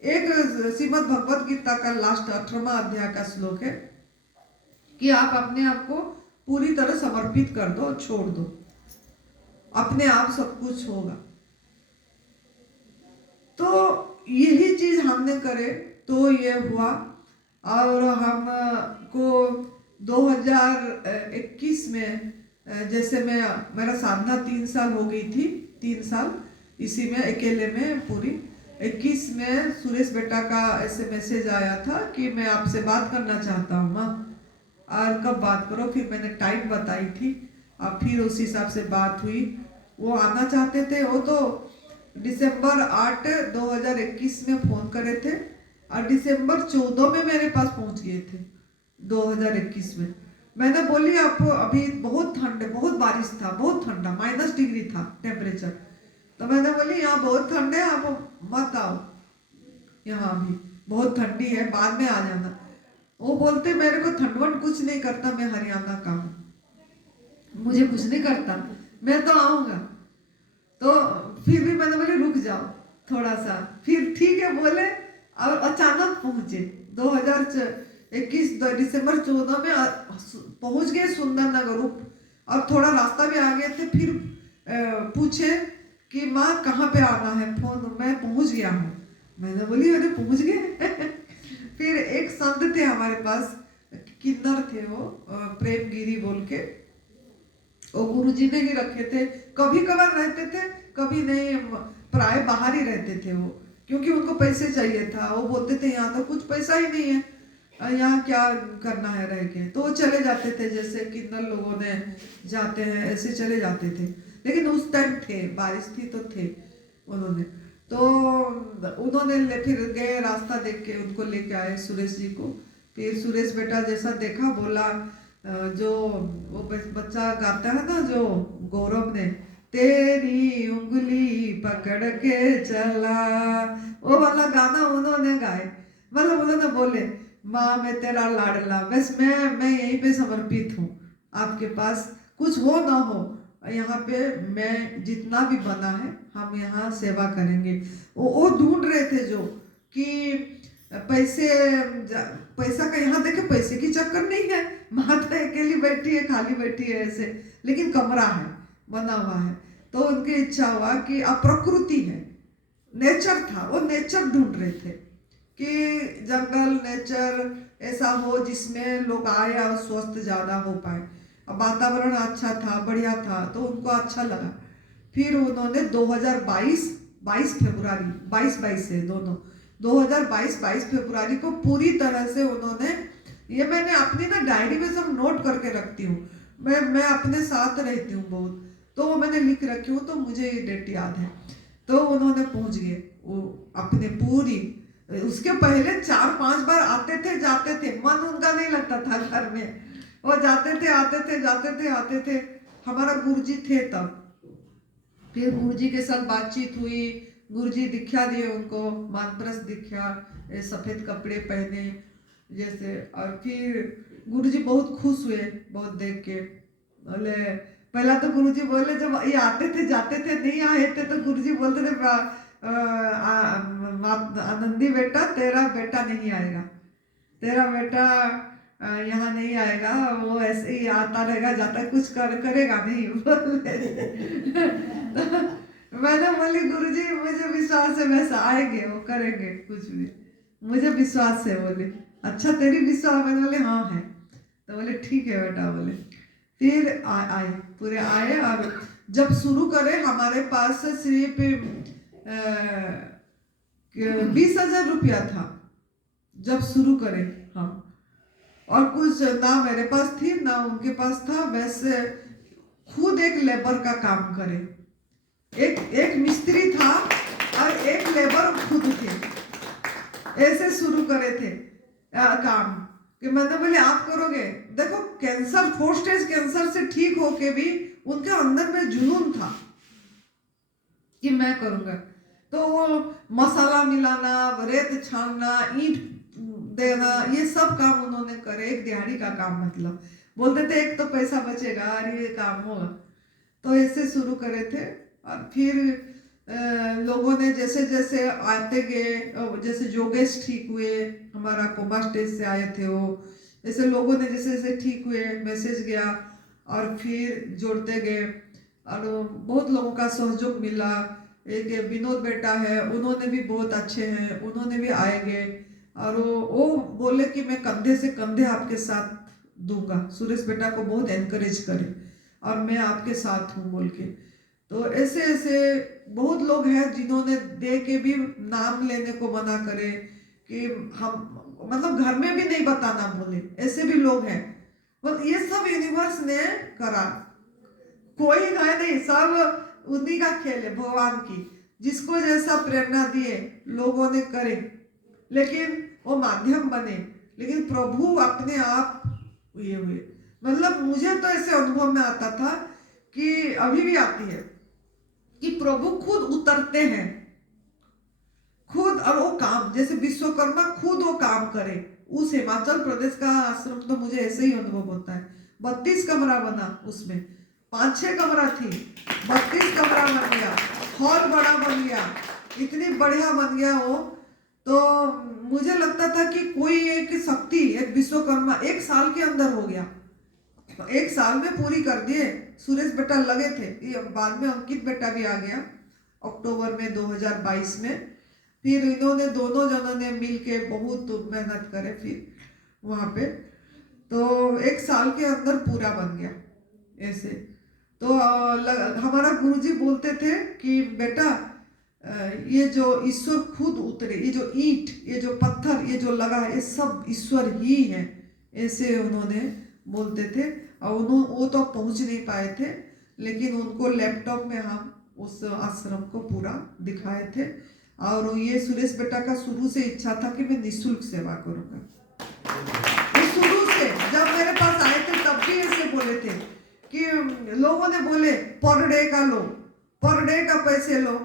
एक श्रीमद् भगवत गीता का लास्ट 18वां अध्याय का श्लोक है कि आप अपने आप को पूरी तरह समर्पित कर दो, छोड़ दो, अपने आप सब कुछ होगा। तो यही चीज हमने करे तो ये हुआ। और हमको 2021 में जैसे मेरा साधना 3 साल हो गई थी, 3 साल इसी में अकेले में पूरी। 21 में सुरेश बेटा का ऐसे मैसेज आया था कि मैं आपसे बात करना चाहता हूँ माँ, और कब बात करो। फिर मैंने टाइम बताई थी और फिर उस हिसाब से बात हुई। वो आना चाहते थे, वो तो दिसंबर 8 2021 में फ़ोन करे थे और दिसंबर 14 में मेरे पास पहुंच गए थे 2021 में। मैंने बोली आप अभी बहुत ठंड है, बहुत बारिश था, बहुत ठंडा, -डिग्री था टेम्परेचर। तो मैंने बोली यहाँ बहुत ठंड है, आप मत आओ, यहाँ अभी बहुत ठंडी है, बाद में आ जाना। वो बोलते मेरे को ठंड वंड कुछ नहीं करता, मैं हरियाणा का हूँ, मुझे कुछ नहीं करता, मैं तो आऊँगा। तो फिर भी मैंने बोली रुक जाओ थोड़ा सा, फिर ठीक है बोले। और अचानक पहुंचे 2021 दिसंबर 14 में पहुंच गए सुंदरनगर। और थोड़ा रास्ता भी आ गए थे। फिर पूछे कि माँ कहाँ पे आना है, फोन मैं पहुंच गया हूँ। मैंने बोली अरे पहुंच गए। फिर एक संत थे हमारे पास, किन्नर थे वो, प्रेम गिरी बोल के, वो गुरुजी ने ही रखे थे। कभी कभार रहते थे, कभी नहीं, प्राय बाहर ही रहते थे वो, क्योंकि उनको पैसे चाहिए था। वो बोलते थे यहाँ तो कुछ पैसा ही नहीं है, यहाँ क्या करना है रह के। तो वो चले जाते थे, जैसे किन्नर लोगों ने जाते हैं ऐसे चले जाते थे। लेकिन उस टाइम थे, बारिश थी तो थे उन्होंने। तो उन्होंने फिर गए, रास्ता देख के उनको लेके आए सुरेश जी को। फिर सुरेश बेटा जैसा देखा, बोला जो वो बच्चा गाता है ना, जो गौरव ने, तेरी उंगली पकड़ के चला, वो वाला गाना उन्होंने गाए। मतलब उन्होंने बोले माँ मैं तेरा लाडला, बस मैं यहीं पे समर्पित हूँ आपके पास, कुछ हो ना हो यहाँ पे मैं जितना भी बना है हम यहाँ सेवा करेंगे। वो ढूंढ रहे थे जो कि पैसा का, यहाँ देखे पैसे की चक्कर नहीं है, माता अकेली बैठी है, खाली बैठी है ऐसे, लेकिन कमरा है बना हुआ है। तो उनकी इच्छा हुआ कि अब प्रकृति है, नेचर था, वो नेचर ढूंढ रहे थे कि जंगल नेचर ऐसा हो जिसमें लोग आए और स्वस्थ ज़्यादा हो पाए। अब वातावरण अच्छा था, बढ़िया था, तो उनको अच्छा लगा। फिर उन्होंने 22 फरवरी 22 है दोनों, 22 फरवरी को पूरी तरह से उन्होंने, ये मैंने अपनी ना डायरी में सब नोट करके रखती हूँ, मैं अपने साथ रहती हूँ बहुत, तो वो मैंने लिख रखी हूँ, तो मुझे ये डेट याद है। तो उन्होंने पहुँच गए वो अपने पूरी, उसके पहले 4-5 बार आते थे जाते थे, मन उनका नहीं लगता था घर में, वो जाते थे आते थे जाते थे आते थे। हमारा गुरुजी थे तब। फिर गुरुजी के साथ बातचीत हुई, गुरुजी दीक्षा दिए उनको, मानप्रस दीक्षा, सफेद कपड़े पहने जैसे। और फिर गुरुजी बहुत खुश हुए बहुत देख के। बोले पहला तो गुरुजी बोले, जब ये आते थे जाते थे नहीं आए थे तो गुरुजी बोलते थे आनंदी बेटा तेरा बेटा नहीं आएगा, तेरा बेटा यहाँ नहीं आएगा, वो ऐसे ही आता रहेगा जाता, कुछ करेगा नहीं। तो मैंने बोली गुरुजी मुझे विश्वास है, वैसा आएंगे वो करेंगे कुछ भी, मुझे विश्वास है। बोले अच्छा तेरी विश्वास? मैंने बोले हाँ है। तो बोले ठीक है बेटा। बोले फिर आए पूरे आए। और जब शुरू करे हमारे पास सिर्फ 20,000 रुपया था जब शुरू करे हम, और कुछ ना मेरे पास थी ना उनके पास था। वैसे खुद एक लेबर का काम करे, एक मिस्त्री था और एक लेबर खुद थे, ऐसे शुरू करे थे काम। कि मैंने बोले आप करोगे? देखो कैंसर, 4 स्टेज कैंसर से ठीक होके भी उनके अंदर में जुनून था कि मैं करूँगा। तो वो मसाला मिलाना, रेत छानना, ईंट देना, ये सब काम उन्होंने करे, एक दिहाड़ी का काम। मतलब बोलते थे एक तो पैसा बचेगा और ये काम होगा, तो ऐसे शुरू करे थे। और फिर लोगों ने जैसे जैसे आते गए, जैसे योगेश ठीक हुए, हमारा कोमा स्टेज से आए थे वो, ऐसे लोगों ने जैसे जैसे ठीक हुए मैसेज गया और फिर जोड़ते गए और बहुत लोगों का सहयोग मिला। एक विनोद बेटा है, उन्होंने भी बहुत अच्छे हैं, उन्होंने भी आएंगे। और वो बोले कि मैं कंधे से कंधे आपके साथ दूंगा, सुरेश बेटा को बहुत एनकरेज करे और मैं आपके साथ हूँ बोल के। तो ऐसे ऐसे बहुत लोग हैं जिन्होंने दे के भी नाम लेने को मना करे कि हम मतलब घर में भी नहीं बताना बोले, ऐसे भी लोग हैं। मतलब ये सब यूनिवर्स ने करा, कोई है नहीं, सब उन्हीं का खेल है, भगवान की। जिसको जैसा प्रेरणा दिए लोगों ने करे, लेकिन वो माध्यम बने, लेकिन प्रभु अपने आप ये हुए। मतलब मुझे तो ऐसे अनुभव में आता था कि अभी भी आती है कि प्रभु खुद उतरते हैं, खुद, और वो काम जैसे विश्वकर्मा खुद वो काम करे। उस हिमाचल प्रदेश का आश्रम तो मुझे ऐसे ही अनुभव होता है। 32 कमरा बना, उसमें 5-6 कमरा थी, 32 कमरा बन गया, हॉल बड़ा बन गया, इतनी बढ़िया बन गया वो। तो मुझे लगता था कि कोई एक शक्ति, एक विश्वकर्मा 1 साल के अंदर हो गया, 1 साल में पूरी कर दिए। सुरेश बेटा लगे थे, ये बाद में अंकित बेटा भी आ गया अक्टूबर में 2022 में। फिर इन्होंने दोनों जनों ने मिल के बहुत मेहनत करे फिर वहाँ पे, तो 1 साल के अंदर पूरा बन गया ऐसे। तो हमारा गुरुजी बोलते थे कि बेटा ये जो ईश्वर खुद उतरे, ये जो ईंट, ये जो पत्थर, ये जो लगा है, ये सब ईश्वर ही है, ऐसे उन्होंने बोलते थे। और वो तो पहुंच नहीं पाए थे, लेकिन उनको लैपटॉप में हम उस आश्रम को पूरा दिखाए थे। और ये सुरेश बेटा का शुरू से इच्छा था कि मैं निःशुल्क सेवा करूंगा। शुरू से जब मेरे पास आए थे तब भी ऐसे बोले थे कि लोगों ने बोले पर डे का लो, पर डे का पैसे लो,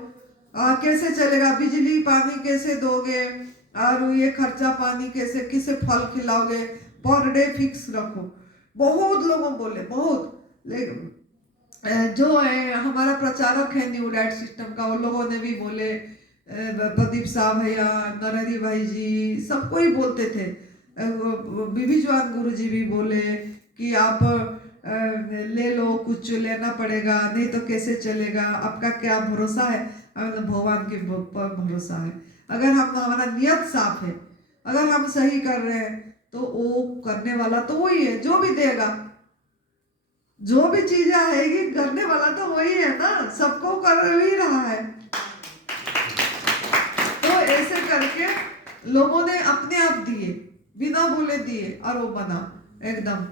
कैसे चलेगा, बिजली पानी कैसे दोगे, और ये खर्चा पानी कैसे, किसे फल खिलाओगे, पर डे फिक्स रखो। बहुत लोगों बोले, बहुत। लेकिन जो है हमारा प्रचारक है न्यू डाइट सिस्टम का, उन लोगों ने भी बोले, प्रदीप साहब भैया, नरहरी भाई जी, सबको ही बोलते थे। बीबी जवान गुरु जी भी बोले कि आप ले लो, कुछ लेना पड़ेगा, नहीं तो कैसे चलेगा, आपका क्या भरोसा है। भगवान के पर भरोसा है। अगर हम, हमारा नियत साफ है, अगर हम सही कर रहे हैं, तो वो करने वाला तो वही है, जो भी देगा, जो भी चीजें आएगी करने वाला तो वही है ना, सबको कर ही रहा है। तो ऐसे करके लोगों ने अपने आप दिए, बिना बोले दिए, और वो बना एकदम।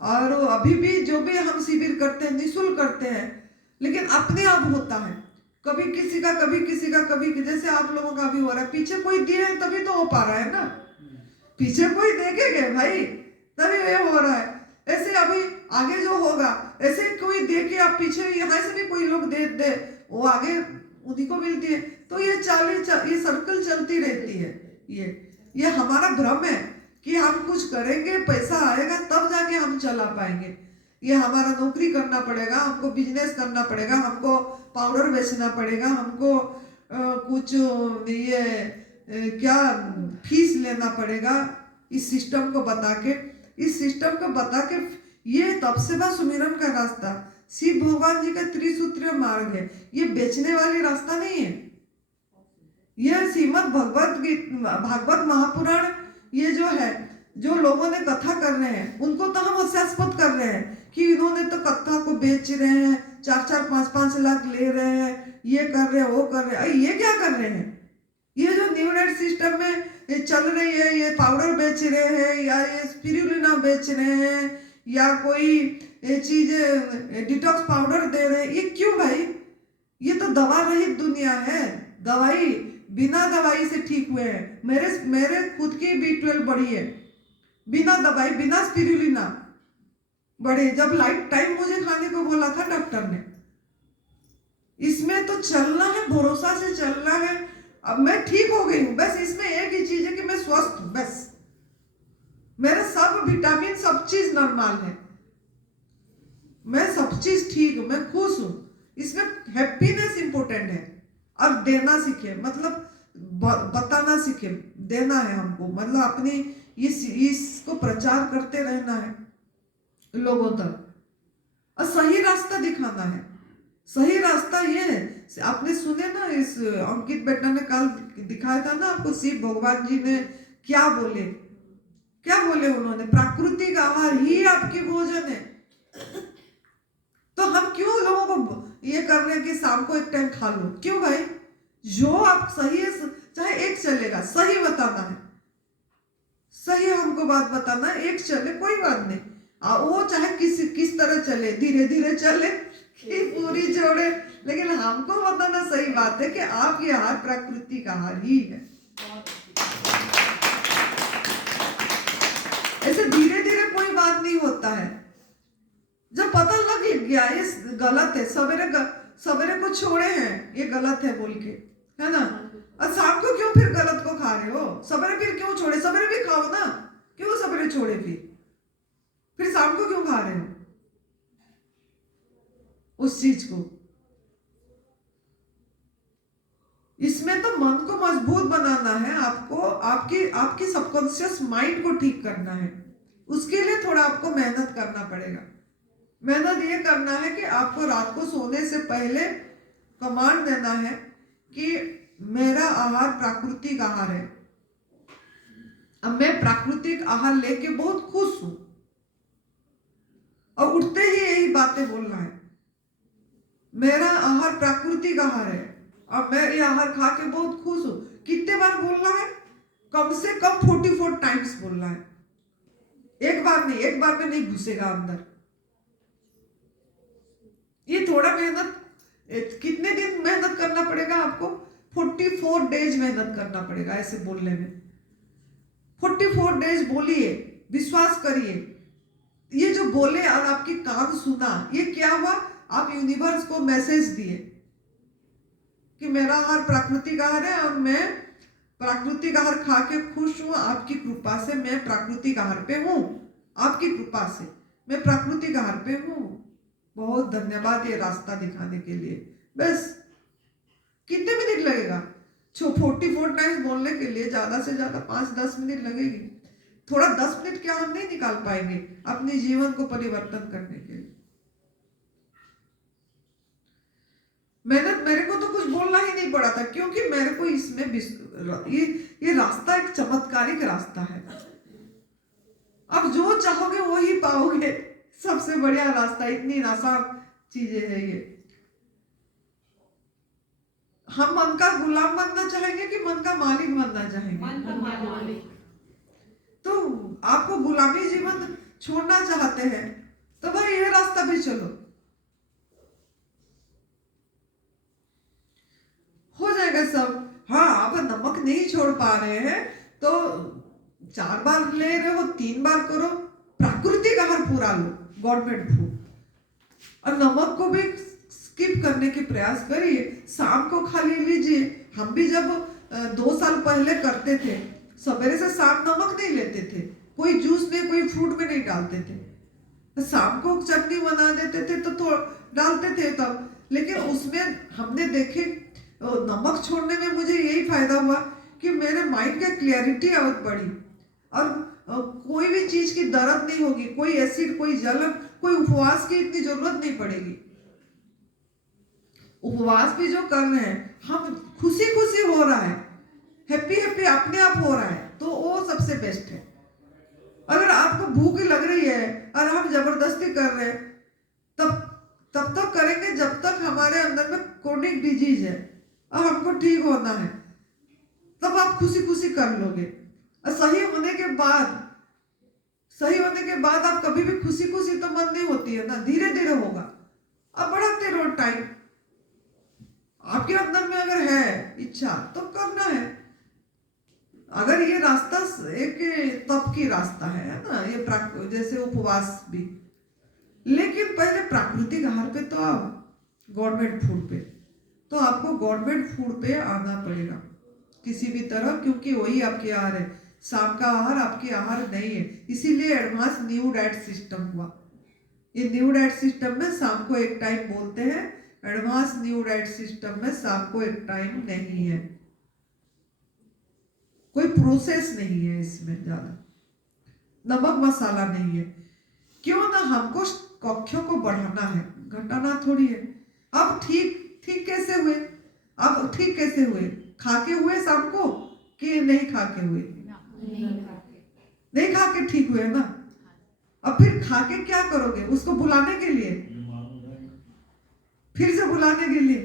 और अभी भी जो भी हम शिविर करते हैं निःशुल्क करते हैं, लेकिन अपने आप होता है, कभी किसी का, कभी किसी का, कभी जैसे आप लोगों का भी हो रहा है। पीछे कोई दिए है तभी तो हो पा रहा है ना, पीछे कोई देखेंगे भाई तभी ये हो रहा है। ऐसे अभी आगे जो होगा, ऐसे कोई दे के आप पीछे, यहाँ से भी कोई लोग दे वो आगे उन्हीं को मिलती है। तो ये ये सर्कल चलती रहती है। ये हमारा भ्रम है कि हम कुछ करेंगे, पैसा आएगा तब जाके हम चला पाएंगे। ये हमारा नौकरी करना पड़ेगा, हमको बिजनेस करना पड़ेगा, हमको पाउडर बेचना पड़ेगा, हमको कुछ ये क्या फीस लेना पड़ेगा, इस सिस्टम को बता के, इस सिस्टम को बता के। ये तपस्या सुमिरन का रास्ता शिव भगवान जी का त्रिसूत्रीय मार्ग है, ये बेचने वाली रास्ता नहीं है। यह श्रीमद् भागवत महापुराण, ये जो है, जो लोगों ने कथा कर रहे हैं उनको तो हम हास्यास्पद कर रहे हैं कि इन्होंने तो कथा को बेच रहे हैं, 4-4, 5-5 लाख ले रहे हैं, ये कर रहे हैं, वो कर रहे हैं। ये क्या कर रहे हैं? ये जो न्यू डाइट सिस्टम में ये चल रही है, ये पाउडर बेच रहे हैं, या ये स्पिरुलिना बेच रहे हैं, या कोई ये चीज डिटॉक्स पाउडर दे रहे हैं, ये क्यों भाई? ये तो दवा रहित दुनिया है, दवाई बिना दवाई से ठीक हुए हैं। मेरे खुद की B12 बढ़ी है बिना दवाई, बिना स्पिरुलिना बढ़े, जब लाइफ टाइम मुझे खाने को बोला था डॉक्टर ने। इसमें तो चलना है, भरोसा से चलना है। अब मैं ठीक हो गई हूं, बस इसमें एक ही चीज है कि मैं स्वस्थ हूं, बस मेरा सब विटामिन, सब चीज नॉर्मल है, मैं सब चीज ठीक हूं, मैं खुश हूं। इसमें हैप्पीनेस इंपॉर्टेंट है। और देना सीखे, मतलब बताना सीखे, देना है हमको, मतलब अपनी इसको प्रचार करते रहना है लोगों तक, और सही रास्ता दिखाना है। सही रास्ता ये है, आपने सुने ना, इस अंकित बेटा ने कल दिखाया था ना आपको, शिव भगवान जी ने क्या बोले, क्या बोले उन्होंने, प्राकृतिक आहार ही आपकी भोजन है। तो हम क्यों लोगों को ये कर रहे हैं कि शाम को एक टाइम खा लो? क्यों भाई? जो आप सही है, चाहे एक चलेगा, सही बताना है, सही हमको बात बताना, एक चले कोई बात नहीं, वो चाहे किस तरह चले, धीरे धीरे चले कि पूरी जोड़े, लेकिन हमको बताना सही बात है कि आपकी आहार प्राकृतिक आहार ही है। ऐसे धीरे धीरे कोई बात नहीं होता है। जब पता लग गया ये गलत है, सवेरे को छोड़े हैं ये गलत है बोल के, है ना, और शाम को क्यों फिर गलत को खा रहे हो? सवेरे फिर क्यों छोड़े? सवेरे भी खाओ ना, क्यों सवेरे छोड़े? फिर शाम को क्यों खा रहे हो उस चीज को? इसमें तो मन को मजबूत बनाना है आपको, आपकी सबकॉन्शियस माइंड को ठीक करना है। उसके लिए थोड़ा आपको मेहनत करना पड़ेगा। मेहनत ये करना है कि आपको रात को सोने से पहले कमांड देना है कि मेरा आहार प्राकृतिक आहार है, अब मैं प्राकृतिक आहार लेके बहुत खुश हूं, और उठते ही यही बातें बोलना है, मेरा आहार प्राकृतिक आहार है, अब मैं ये आहार खा के बहुत खुश हूं। कितने बार बोलना है? कम से कम 44 टाइम्स बोलना है। एक बार नहीं, एक बार में नहीं घुसेगा अंदर। ये थोड़ा मेहनत, कितने दिन मेहनत करना पड़ेगा आपको? 44 डेज मेहनत करना पड़ेगा ऐसे बोलने में। 44 डेज बोलिए, विश्वास करिए, ये जो बोले और आपकी कान सुना, ये क्या हुआ? आप यूनिवर्स को मैसेज दिए कि मेरा आहार प्राकृतिक आहार है और मैं प्राकृतिक आहार खा के खुश हूं, आपकी कृपा से मैं प्राकृतिक आहार पे हूं, आपकी कृपा से मैं प्राकृतिक आहार पे हूं, बहुत धन्यवाद ये रास्ता दिखाने के लिए। बस कितने मिनट लगेगा? 44 टाइम्स बोलने के लिए ज्यादा से ज्यादा 5-10 मिनट लगेगी। थोड़ा 10 मिनट क्या हम नहीं निकाल पाएंगे अपने जीवन को परिवर्तन करने के लिए? मेरे को तो कुछ बोलना ही नहीं पड़ा था, क्योंकि मेरे को इसमें ये रास्ता एक चमत्कारिक रास्ता है। अब जो चाहोगे वो ही पाओगे, सबसे बढ़िया रास्ता, इतनी आसान चीजें है ये। हम मन का गुलाम बनना चाहेंगे कि मन का मालिक बनना चाहेंगे? मन का मालिक। तो आपको गुलामी जीवन छोड़ना चाहते हैं तो भाई ये रास्ता भी चलो, हो जाएगा सब। हाँ, आप नमक नहीं छोड़ पा रहे हैं तो 4 बार ले रहे हो, 3 बार करो, प्राकृतिक आहार पूरा लो, गवर्नमेंट फूड, और नमक को भी स्किप करने के प्रयास करिए, शाम को खा लीजिए। हम भी जब 2 साल पहले करते थे, सवेरे से शाम नमक नहीं लेते थे, कोई जूस में कोई फ्रूट में नहीं डालते थे, तो शाम को चटनी बना देते थे तो डालते थे तब। लेकिन उसमें हमने देखे नमक छोड़ने में मुझे यही फायदा हुआ कि मेरे माइंड का क्लियरिटी बहुत बढ़ी, और कोई भी चीज की दर्द नहीं होगी, कोई एसिड, कोई जलन, कोई उपवास की इतनी जरूरत नहीं पड़ेगी। उपवास भी जो कर रहे हैं हम, खुशी खुशी हो रहा है, हैप्पी हैप्पी अपने आप हो रहा है, तो वो सबसे बेस्ट है। अगर आपको भूख लग रही है और हम जबरदस्ती कर रहे हैं, तब तक करेंगे जब तक हमारे अंदर में क्रोनिक डिजीज है और हमको ठीक होना है, तब आप खुशी खुशी कर लोगे। और सही होने के बाद आप कभी भी खुशी खुशी तो मन नहीं होती है ना, धीरे धीरे होगा। अब बढ़ाते रहो टाइम, आपके अंदर में अगर है इच्छा तो करना है। अगर ये रास्ता एक तप की रास्ता है ना, ये जैसे उपवास भी, लेकिन पहले प्राकृतिक आहार पे तो आओ, गवर्नमेंट फूड पे तो आपको गवर्नमेंट फूड पे आना पड़ेगा किसी भी तरह, क्योंकि वही आपके आहार है। शाम का आहार आपके आहार नहीं है, इसीलिए एडवांस न्यू डाइट सिस्टम हुआ। ये न्यू डाइट सिस्टम में शाम को एक टाइम बोलते हैं, एडवांस न्यू डाइट सिस्टम में शाम को एक टाइम नहीं है, कोई प्रोसेस नहीं है इसमें, ज्यादा नमक मसाला नहीं है। क्यों ना, हमको कक्षों को बढ़ाना है, घटाना थोड़ी है। अब ठीक ठीक कैसे हुए? अब ठीक कैसे हुए? खा के हुए शाम को कि नहीं खा के हुए? नहीं खा के ठीक हुए ना। अब फिर खा के क्या करोगे? उसको बुलाने के लिए, फिर से बुलाने के लिए।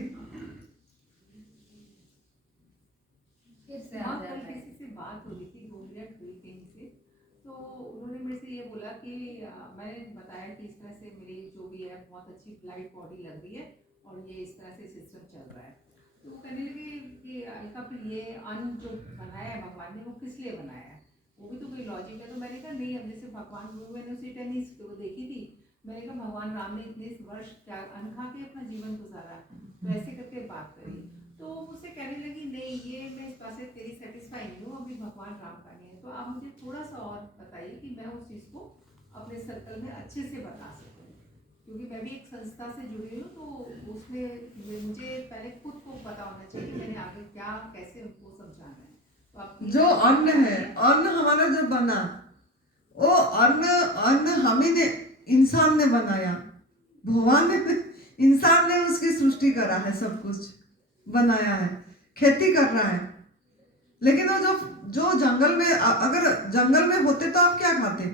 किसी से बात हो रही थी, 2 मिनट हुई कहीं से, तो उन्होंने मेरे से ये बोला कि मैंने बताया कि इस तरह से मेरी जो भी है बहुत अच्छी लाइट बॉडी लग रही है और ये इस तरह से सिस्टम चल रहा है। तो वो कहने लगे कि अलका फिर ये अन्न जो बनाया है भगवान ने वो किस लिए बनाया है, वो भी तो कोई लॉजिक है। तो मैंने कहा नहीं, अब जैसे भगवान, वो मैंने उसी टेनिस को देखी थी, मैंने कहा भगवान राम ने इतने वर्ष क्या अन्न खा के अपना जीवन गुजारा, तो ऐसे करके बात करी। तो मुझसे कहने लगी नहीं, ये मैं इस बात से तेरी सेटिस्फाई नहीं हूँ, अभी भगवान राम का नहीं है। तो आप मुझे थोड़ा सा और बताइए कि मैं उस चीज़ को अपने सर्कल में अच्छे से बता सकूँ, क्योंकि मैं भी एक संस्था से जुड़ी हूँ, तो उसमें मुझे पहले खुद को पता होना चाहिए कि मैंने आगे क्या कैसे उनको समझाना है। तो आप जो अन्न है, अन्न हमारा जो बना, वो अन्न हमें ने, इंसान ने बनाया, भगवान ने, इंसान ने उसकी सृष्टि करा है, सब कुछ बनाया है, खेती कर रहा है। लेकिन वो जो जंगल में, अगर जंगल में होते तो आप क्या खाते?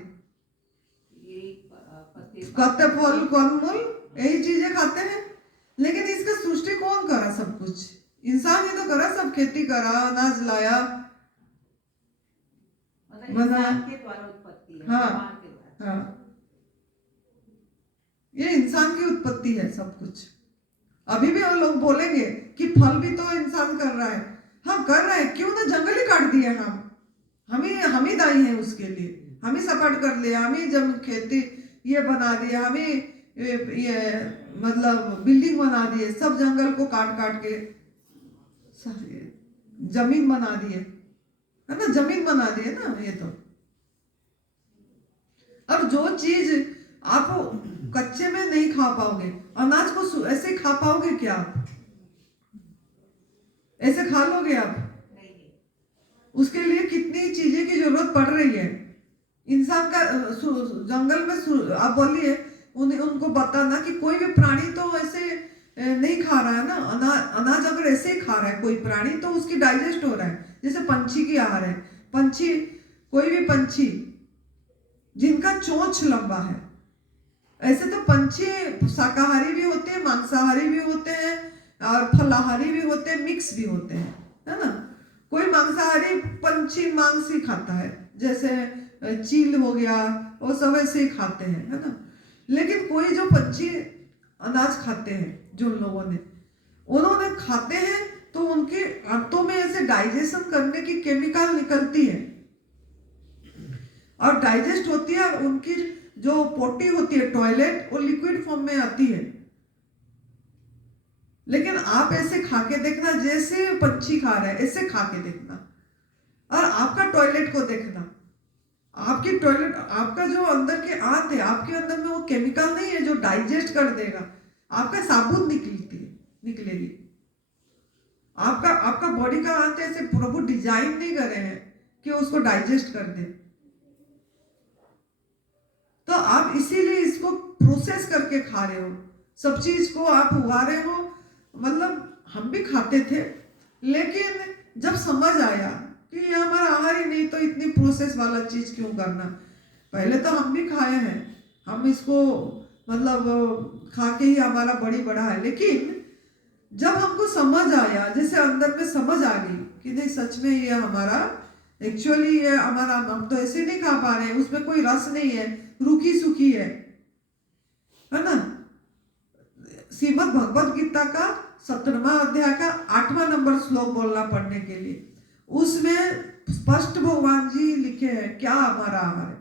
पत्ते, फल, कंदमूल, यही चीजें खाते हैं। लेकिन इसका सृष्टि कौन करा? सब कुछ इंसान ही तो करा, सब खेती करा, अनाज लाया, बनाया के द्वारा उत्पत्ति है। हाँ हाँ, ये इंसान की उत्पत्ति है सब कुछ। अभी भी वो लोग बोलेंगे कि फल भी तो इंसान कर रहा है। हाँ कर रहा है, क्यों ना जंगल ही काट दिए हम ही दाई हैं उसके लिए। हम ही सपाट कर लिया, हम ही जब खेती ये बना दिया, हम ही ये मतलब बिल्डिंग बना दिए, सब जंगल को काट काट के जमीन बना दिए, है ना, जमीन बना दिए ना ये तो। अब जो चीज आप कच्चे में नहीं खा पाओगे, अनाज को ऐसे खा पाओगे क्या? आप ऐसे खा लोगे आप? उसके लिए कितनी चीजें की जरूरत पड़ रही है। इंसान का जंगल में आप बोलिए उनको बताना कि कोई भी प्राणी तो ऐसे नहीं खा रहा है ना। अनाज अगर ऐसे ही खा रहा है कोई प्राणी, तो उसकी डाइजेस्ट हो रहा है। जैसे पंछी की आहार है, पंछी, कोई भी पंछी जिनका चोंच लंबा है, ऐसे तो पंछी शाकाहारी भी होते हैं, मांसाहारी भी होते हैं, और फलाहारी भी होते हैं, मिक्स भी होते हैं, है ना। कोई मांसाहारी पंछी मांस ही खाता है, जैसे चील हो गया, वो सब ऐसे ही खाते हैं, है ना। लेकिन कोई जो पंछी अनाज खाते हैं, जो लोगों ने, उन्होंने खाते हैं तो उनके आंतों में ऐसे डाइजेशन करने की केमिकल निकलती है और डाइजेस्ट होती है, और उनकी जो पोटी होती है, टॉयलेट, वो लिक्विड फॉर्म में आती है। लेकिन आप ऐसे खा के देखना, जैसे पंछी खा रहे हैं ऐसे खा के देखना, और आपका टॉयलेट को देखना। आपकी टॉयलेट, आपका जो अंदर के आंत है, आपके अंदर में वो केमिकल नहीं है जो डाइजेस्ट कर देगा। आपका साबुन निकलेगी। आपका बॉडी का आंत ऐसे प्रभु डिजाइन नहीं करे हैं कि उसको डाइजेस्ट कर दे। तो आप इसीलिए इसको प्रोसेस करके खा रहे हो, सब चीज को आप उगा रहे हो। मतलब हम भी खाते थे, लेकिन जब समझ आया कि ये हमारा आहार ही नहीं, तो इतनी प्रोसेस वाला चीज क्यों करना। पहले तो हम भी खाए हैं, हम इसको मतलब खा के ही हमारा बड़ी बढ़ा है। लेकिन जब हमको समझ आया, जैसे अंदर में समझ आ गई कि नहीं, सच में ये हमारा, एक्चुअली ये हमारा, हम तो ऐसे नहीं खा पा रहे हैं, उसमें कोई रस नहीं है, रूखी सूखी है ना। श्रीमद् भगवत गीता का 17वां अध्याय का 8वां नंबर श्लोक बोलना पढ़ने के लिए, उसमें स्पष्ट भगवान जी लिखे हैं क्या हमारा आहार है,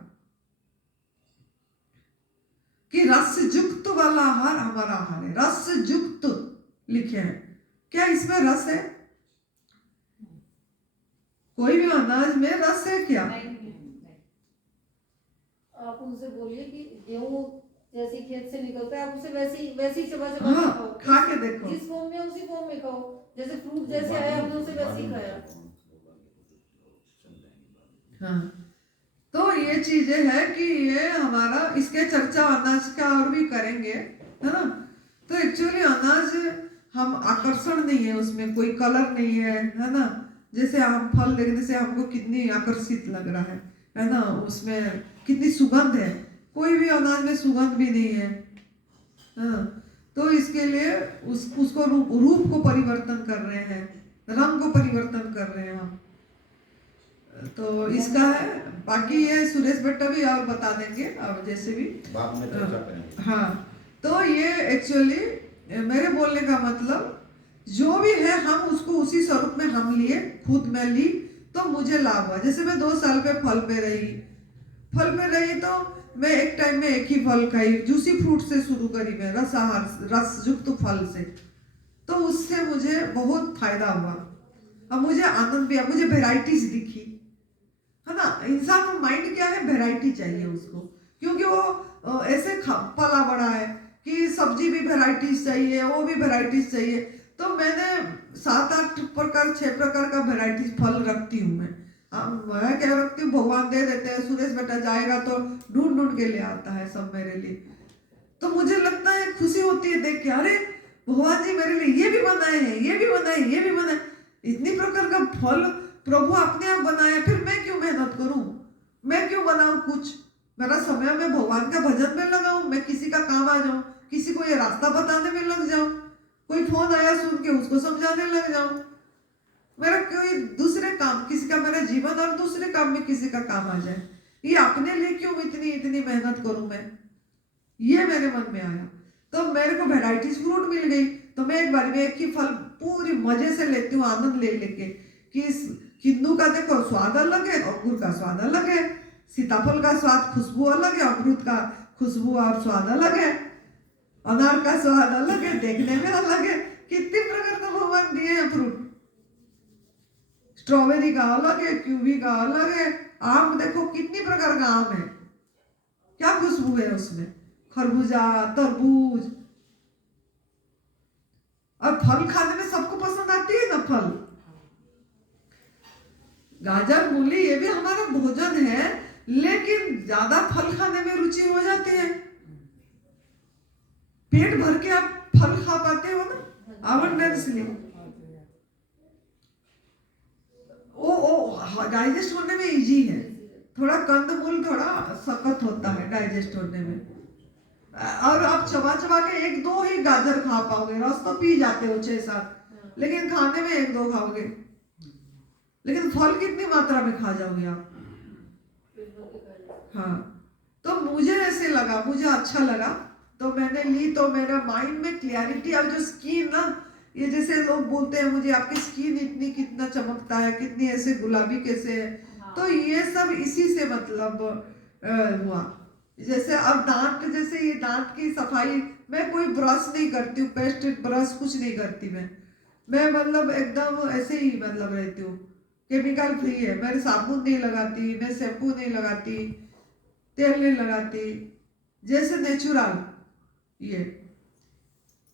कि रस युक्त वाला आहार हमारा आहार है। रस युक्त लिखे हैं, क्या इसमें रस है? कोई भी अनाज में रस है क्या? आप उनसे बोलिए कि गेहूं जैसे खेत से निकलता है, आप उसे वैसी चबा चबा हाँ, खाओ, खा के देखो, जिस फॉर्म में उसी फॉर्म में खाओ, जैसे फ्रूट जैसे आया हमने उसे वैसे ही खाया। हाँ, तो ये चीजें है कि ये हमारा, इसके चर्चा अनाज का और भी करेंगे, है ना। तो एक्चुअली अनाज हम आकर्षण नहीं है, उसमें कोई कलर नहीं है ना। जैसे हम फल देखने से हमको कितनी आकर्षित लग रहा है ना, उसमें कितनी सुगंध है, कोई भी अनाज में सुगंध भी नहीं है। हाँ, तो इसके लिए उसको रूप को परिवर्तन कर रहे हैं, रंग को परिवर्तन कर रहे हैं हम। तो इसका है, बाकी ये सुरेश भट्टा भी और बता देंगे और जैसे भी बाद में चर्चा करेंगे। हाँ, तो ये एक्चुअली मेरे बोलने का मतलब जो भी है हम उसको उसी स्वरूप में हम लिए, खुद में ली तो मुझे लाभ हुआ। जैसे मैं 2 साल पे फल पे रही तो मैं एक टाइम में एक ही फल खाई, जूसी फ्रूट से शुरू करी मैं, रस युक्त फल से, तो उससे मुझे बहुत फायदा हुआ। अब मुझे आनंद भी आया, मुझे वेराइटीज दिखी, है ना। इंसान का माइंड क्या है, वेराइटी चाहिए उसको, क्योंकि वो ऐसे पला बड़ा है कि सब्जी भी वेराइटीज चाहिए, वो भी वेराइटीज चाहिए। तो मैंने 7-8 प्रकार 6 प्रकार का वेराइटीज फल रखती हूँ मैं क्या रखती हूँ, भगवान दे देते हैं, सुरेश बेटा जाएगा तो ढूंढ के ले आता है सब मेरे लिए। तो मुझे लगता है, खुशी होती है देख के, अरे भगवान जी मेरे लिए ये भी बनाए हैं, ये भी बनाए, इतनी प्रकार का फल प्रभु अपने आप बनाया, फिर मैं क्यों मेहनत करूं, मैं क्यों बनाऊं कुछ, मेरा समय में भगवान का भजन में लगाऊं, मैं किसी का काम आ जाऊं, किसी को ये रास्ता बताने में लग जाऊं, कोई फोन आया सुन के उसको समझाने लग जाऊं, मेरा कोई दूसरे काम, किसी का मेरा जीवन और दूसरे काम में किसी का काम आ जाए, ये अपने लिए क्यों इतनी मेहनत करूं मैं, ये मेरे मन में आया। तो मेरे को वेराइटीज फ्रूट मिल गई, तो मैं एक बार में एक ही फल पूरी मजे से लेती हूँ, आनंद ले लेके, कि किन्नू का देखो स्वाद अलग है, अंगूर का स्वाद अलग है, सीताफल का स्वाद खुशबू अलग है, अमरूद का खुशबू और स्वाद अलग है, अनार का स्वाद अलग है, देखने में अलग है, कितने प्रकार का भगवान दिए हैं फ्रूट। स्ट्रॉबेरी का अलग है, कीवी का अलग है, आम देखो कितनी प्रकार का आम है, क्या खुशबू है उसमें, खरबूजा, तरबूज। और फल खाने में सबको पसंद आती है ना फल, गाजर मूली ये भी हमारा भोजन है, लेकिन ज्यादा फल खाने में रुचि हो जाती है, पेट भर के आप फल खा पाते हो ना अबंडेंसली, वो डाइजेस्ट होने में इजी है, थोड़ा कंदमूल थोड़ा सख्त होता है डाइजेस्ट होने में, और आप चबा के 1-2 ही गाजर खा पाओगे, रस तो पी जाते हो 6-7, लेकिन खाने में 1-2 खाओगे, लेकिन फल कितनी मात्रा में खा जाओगे आप। हाँ, तो मुझे ऐसे लगा, मुझे अच्छा लगा, तो मैंने ली, तो मेरा माइंड में क्लियरिटी, और जो स्किन ना, ये जैसे लोग बोलते हैं मुझे आपकी स्किन इतनी कितना चमकता है, कितनी ऐसे गुलाबी कैसे है, तो ये सब इसी से मतलब हुआ। जैसे अब दांत, जैसे ये दांत की सफाई, मैं कोई ब्रश नहीं करती हूँ, पेस्ट ब्रश कुछ नहीं करती मैं मतलब एकदम ऐसे ही मतलब रहती हूँ, केमिकल फ्री है, मैं साबुन नहीं लगाती, मैं शैम्पू नहीं लगाती, तेल नहीं लगाती, जैसे नेचुरल, ये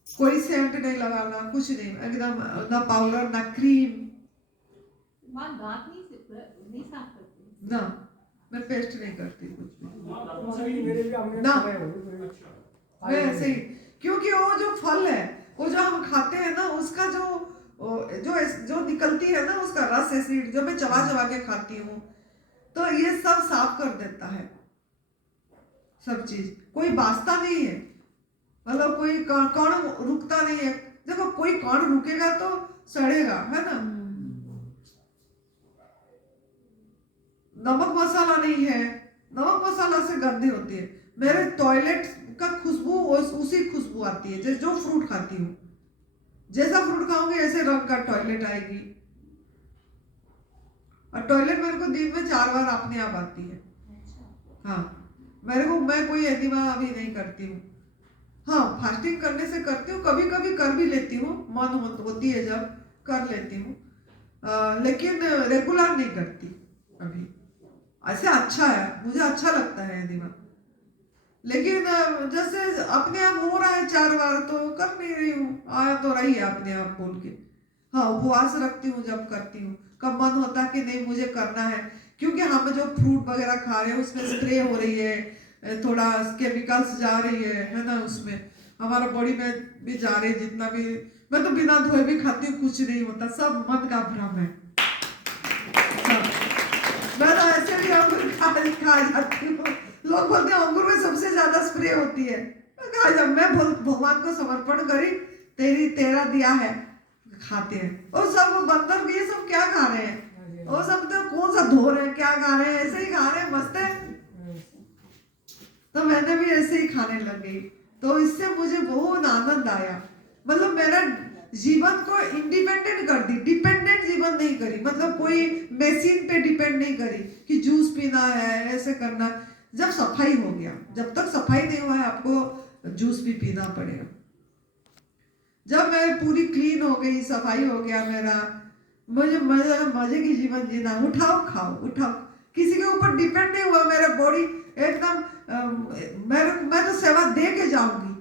कोई सेंट नहीं लगाना, कुछ नहीं, एकदम ना पाउडर ना क्रीम, माँ दांत नहीं साफ करती ना मैं पेस्ट नहीं करती कुछ भी मेरे ना, मैं ऐसे ही, क्योंकि वो जो फल है, वो जो हम खाते हैं ना, उसका जो निकलती है ना, उसका रस, एसिड जो मैं चबा के खाती हूँ, तो ये सब साफ कर देता है, सब चीज, कोई बासता नहीं है, मतलब कोई कण रुकता नहीं है, देखो कोई कण रुकेगा तो सड़ेगा, है ना। नमक मसाला नहीं है, नमक मसाला से गंदी होती है, मेरे टॉयलेट का खुशबू उसी खुशबू आती है, जो फ्रूट खाती हूँ, जैसा फ्रूट खाऊंगी ऐसे रंग का टॉयलेट आएगी, और टॉयलेट मेरे को दिन में 4 बार अपने आप आती है। हाँ, मैं कोई एनिमा अभी नहीं करती हूँ, हाँ फास्टिंग करने से करती हूँ, कभी कभी कर भी लेती हूँ, मन होती है जब कर लेती हूँ, लेकिन रेगुलर नहीं करती अभी, ऐसे अच्छा है, मुझे अच्छा लगता है एनिमा, लेकिन जैसे अपने आप हो रहा है 4 बार तो कर नहीं रही हूँ, आया तो रही है अपने आप बोल के। हाँ, उपवास रखती हूँ जब करती हूँ, कब मन होता है कि नहीं मुझे करना है, क्योंकि हम जो फ्रूट वगैरह खा रहे हैं उसमें स्प्रे हो रही है, थोड़ा केमिकल्स जा रही है ना, उसमें हमारा बॉडी में भी जा रही है, जितना भी मैं तो बिना धोए भी खाती हूँ, कुछ नहीं होता, सब मन का भ्रम है। मैं तो ऐसे भी अंगूर खा जाती हूँ। लोग बोलते हैं अंगूर में सबसे ज्यादा स्प्रे होती है। जब मैं भगवान को समर्पण करी, तेरा दिया है, खाते हैं। और सब बंदर ये सब क्या खा रहे हैं, वो सब तो कौन सा धो रहे हैं, क्या खा रहे हैं, ऐसे ही खा रहे हैं, मस्त है। तो मैंने भी ऐसे ही खाने लग गई। तो इससे मुझे बहुत आनंद आया। मतलब मेरा जीवन को इंडिपेंडेंट कर दी, डिपेंडेंट जीवन नहीं करी। मतलब कोई मशीन पे डिपेंड नहीं करी कि जूस पीना है, ऐसे करना। जब सफाई हो गया, जब तक सफाई नहीं हुआ है आपको जूस भी पीना पड़ेगा। जब मैं पूरी क्लीन हो गई, सफाई हो गया मेरा, मुझे मजे की जीवन जीना, उठाओ खाओ, उठाओ, किसी के ऊपर डिपेंड नहीं हुआ। मेरा बॉडी एकदम मैं तो सेवा दे के जाऊंगी।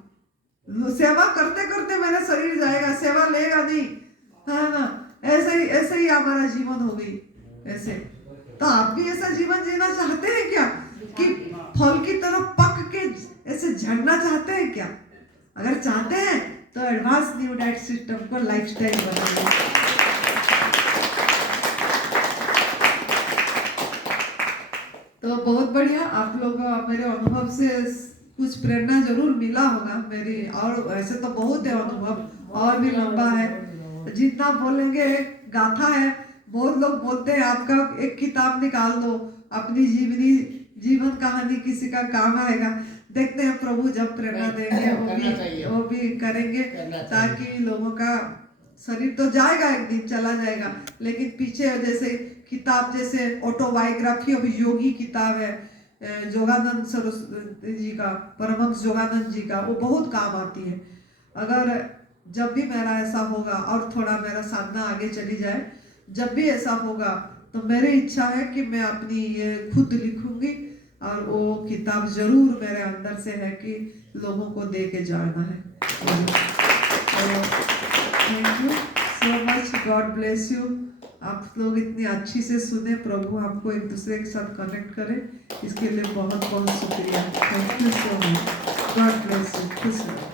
सेवा करते करते मेरा शरीर जाएगा, सेवा लेगा नहीं, है ना। ऐसे ही हमारा जीवन हो गई ऐसे। तो आप भी ऐसा जीवन जीना चाहते हैं क्या, कि फल की तरह पक के ऐसे झड़ना चाहते हैं क्या? अगर चाहते हैं तो एडवांस न्यू डाइट सिस्टम को लाइफस्टाइल बनाइए। तो बहुत बढ़िया, आप लोग मेरे अनुभव से कुछ प्रेरणा जरूर मिला होगा मेरी। और ऐसे तो बहुत है अनुभव, और भी लंबा है, जितना बोलेंगे गाथा है। बहुत लोग बोलते हैं आपका एक किताब निकाल दो, अपनी जीवन कहानी किसी का काम आएगा। देखते हैं प्रभु जब प्रेरणा देंगे वो भी करेंगे, ताकि लोगों का शरीर तो जाएगा, एक दिन चला जाएगा, लेकिन पीछे जैसे किताब, जैसे ऑटोबायोग्राफी ऑफ योगी किताब है जोगानंद सरस्वती जी का, परमहंस जोगानंद जी का, वो बहुत काम आती है। अगर जब भी मेरा ऐसा होगा और थोड़ा मेरा साधना आगे चली जाए, जब भी ऐसा होगा तो मेरी इच्छा है कि मैं अपनी ये खुद लिखूंगी, और वो किताब जरूर मेरे अंदर से है कि लोगों को दे के जाना है। Thank you so much, God bless you. आप लोग इतनी अच्छी से सुने, प्रभु हमको एक दूसरे के साथ कनेक्ट करें, इसके लिए बहुत बहुत शुक्रिया। Thank you so much, God bless you. खुश रहो।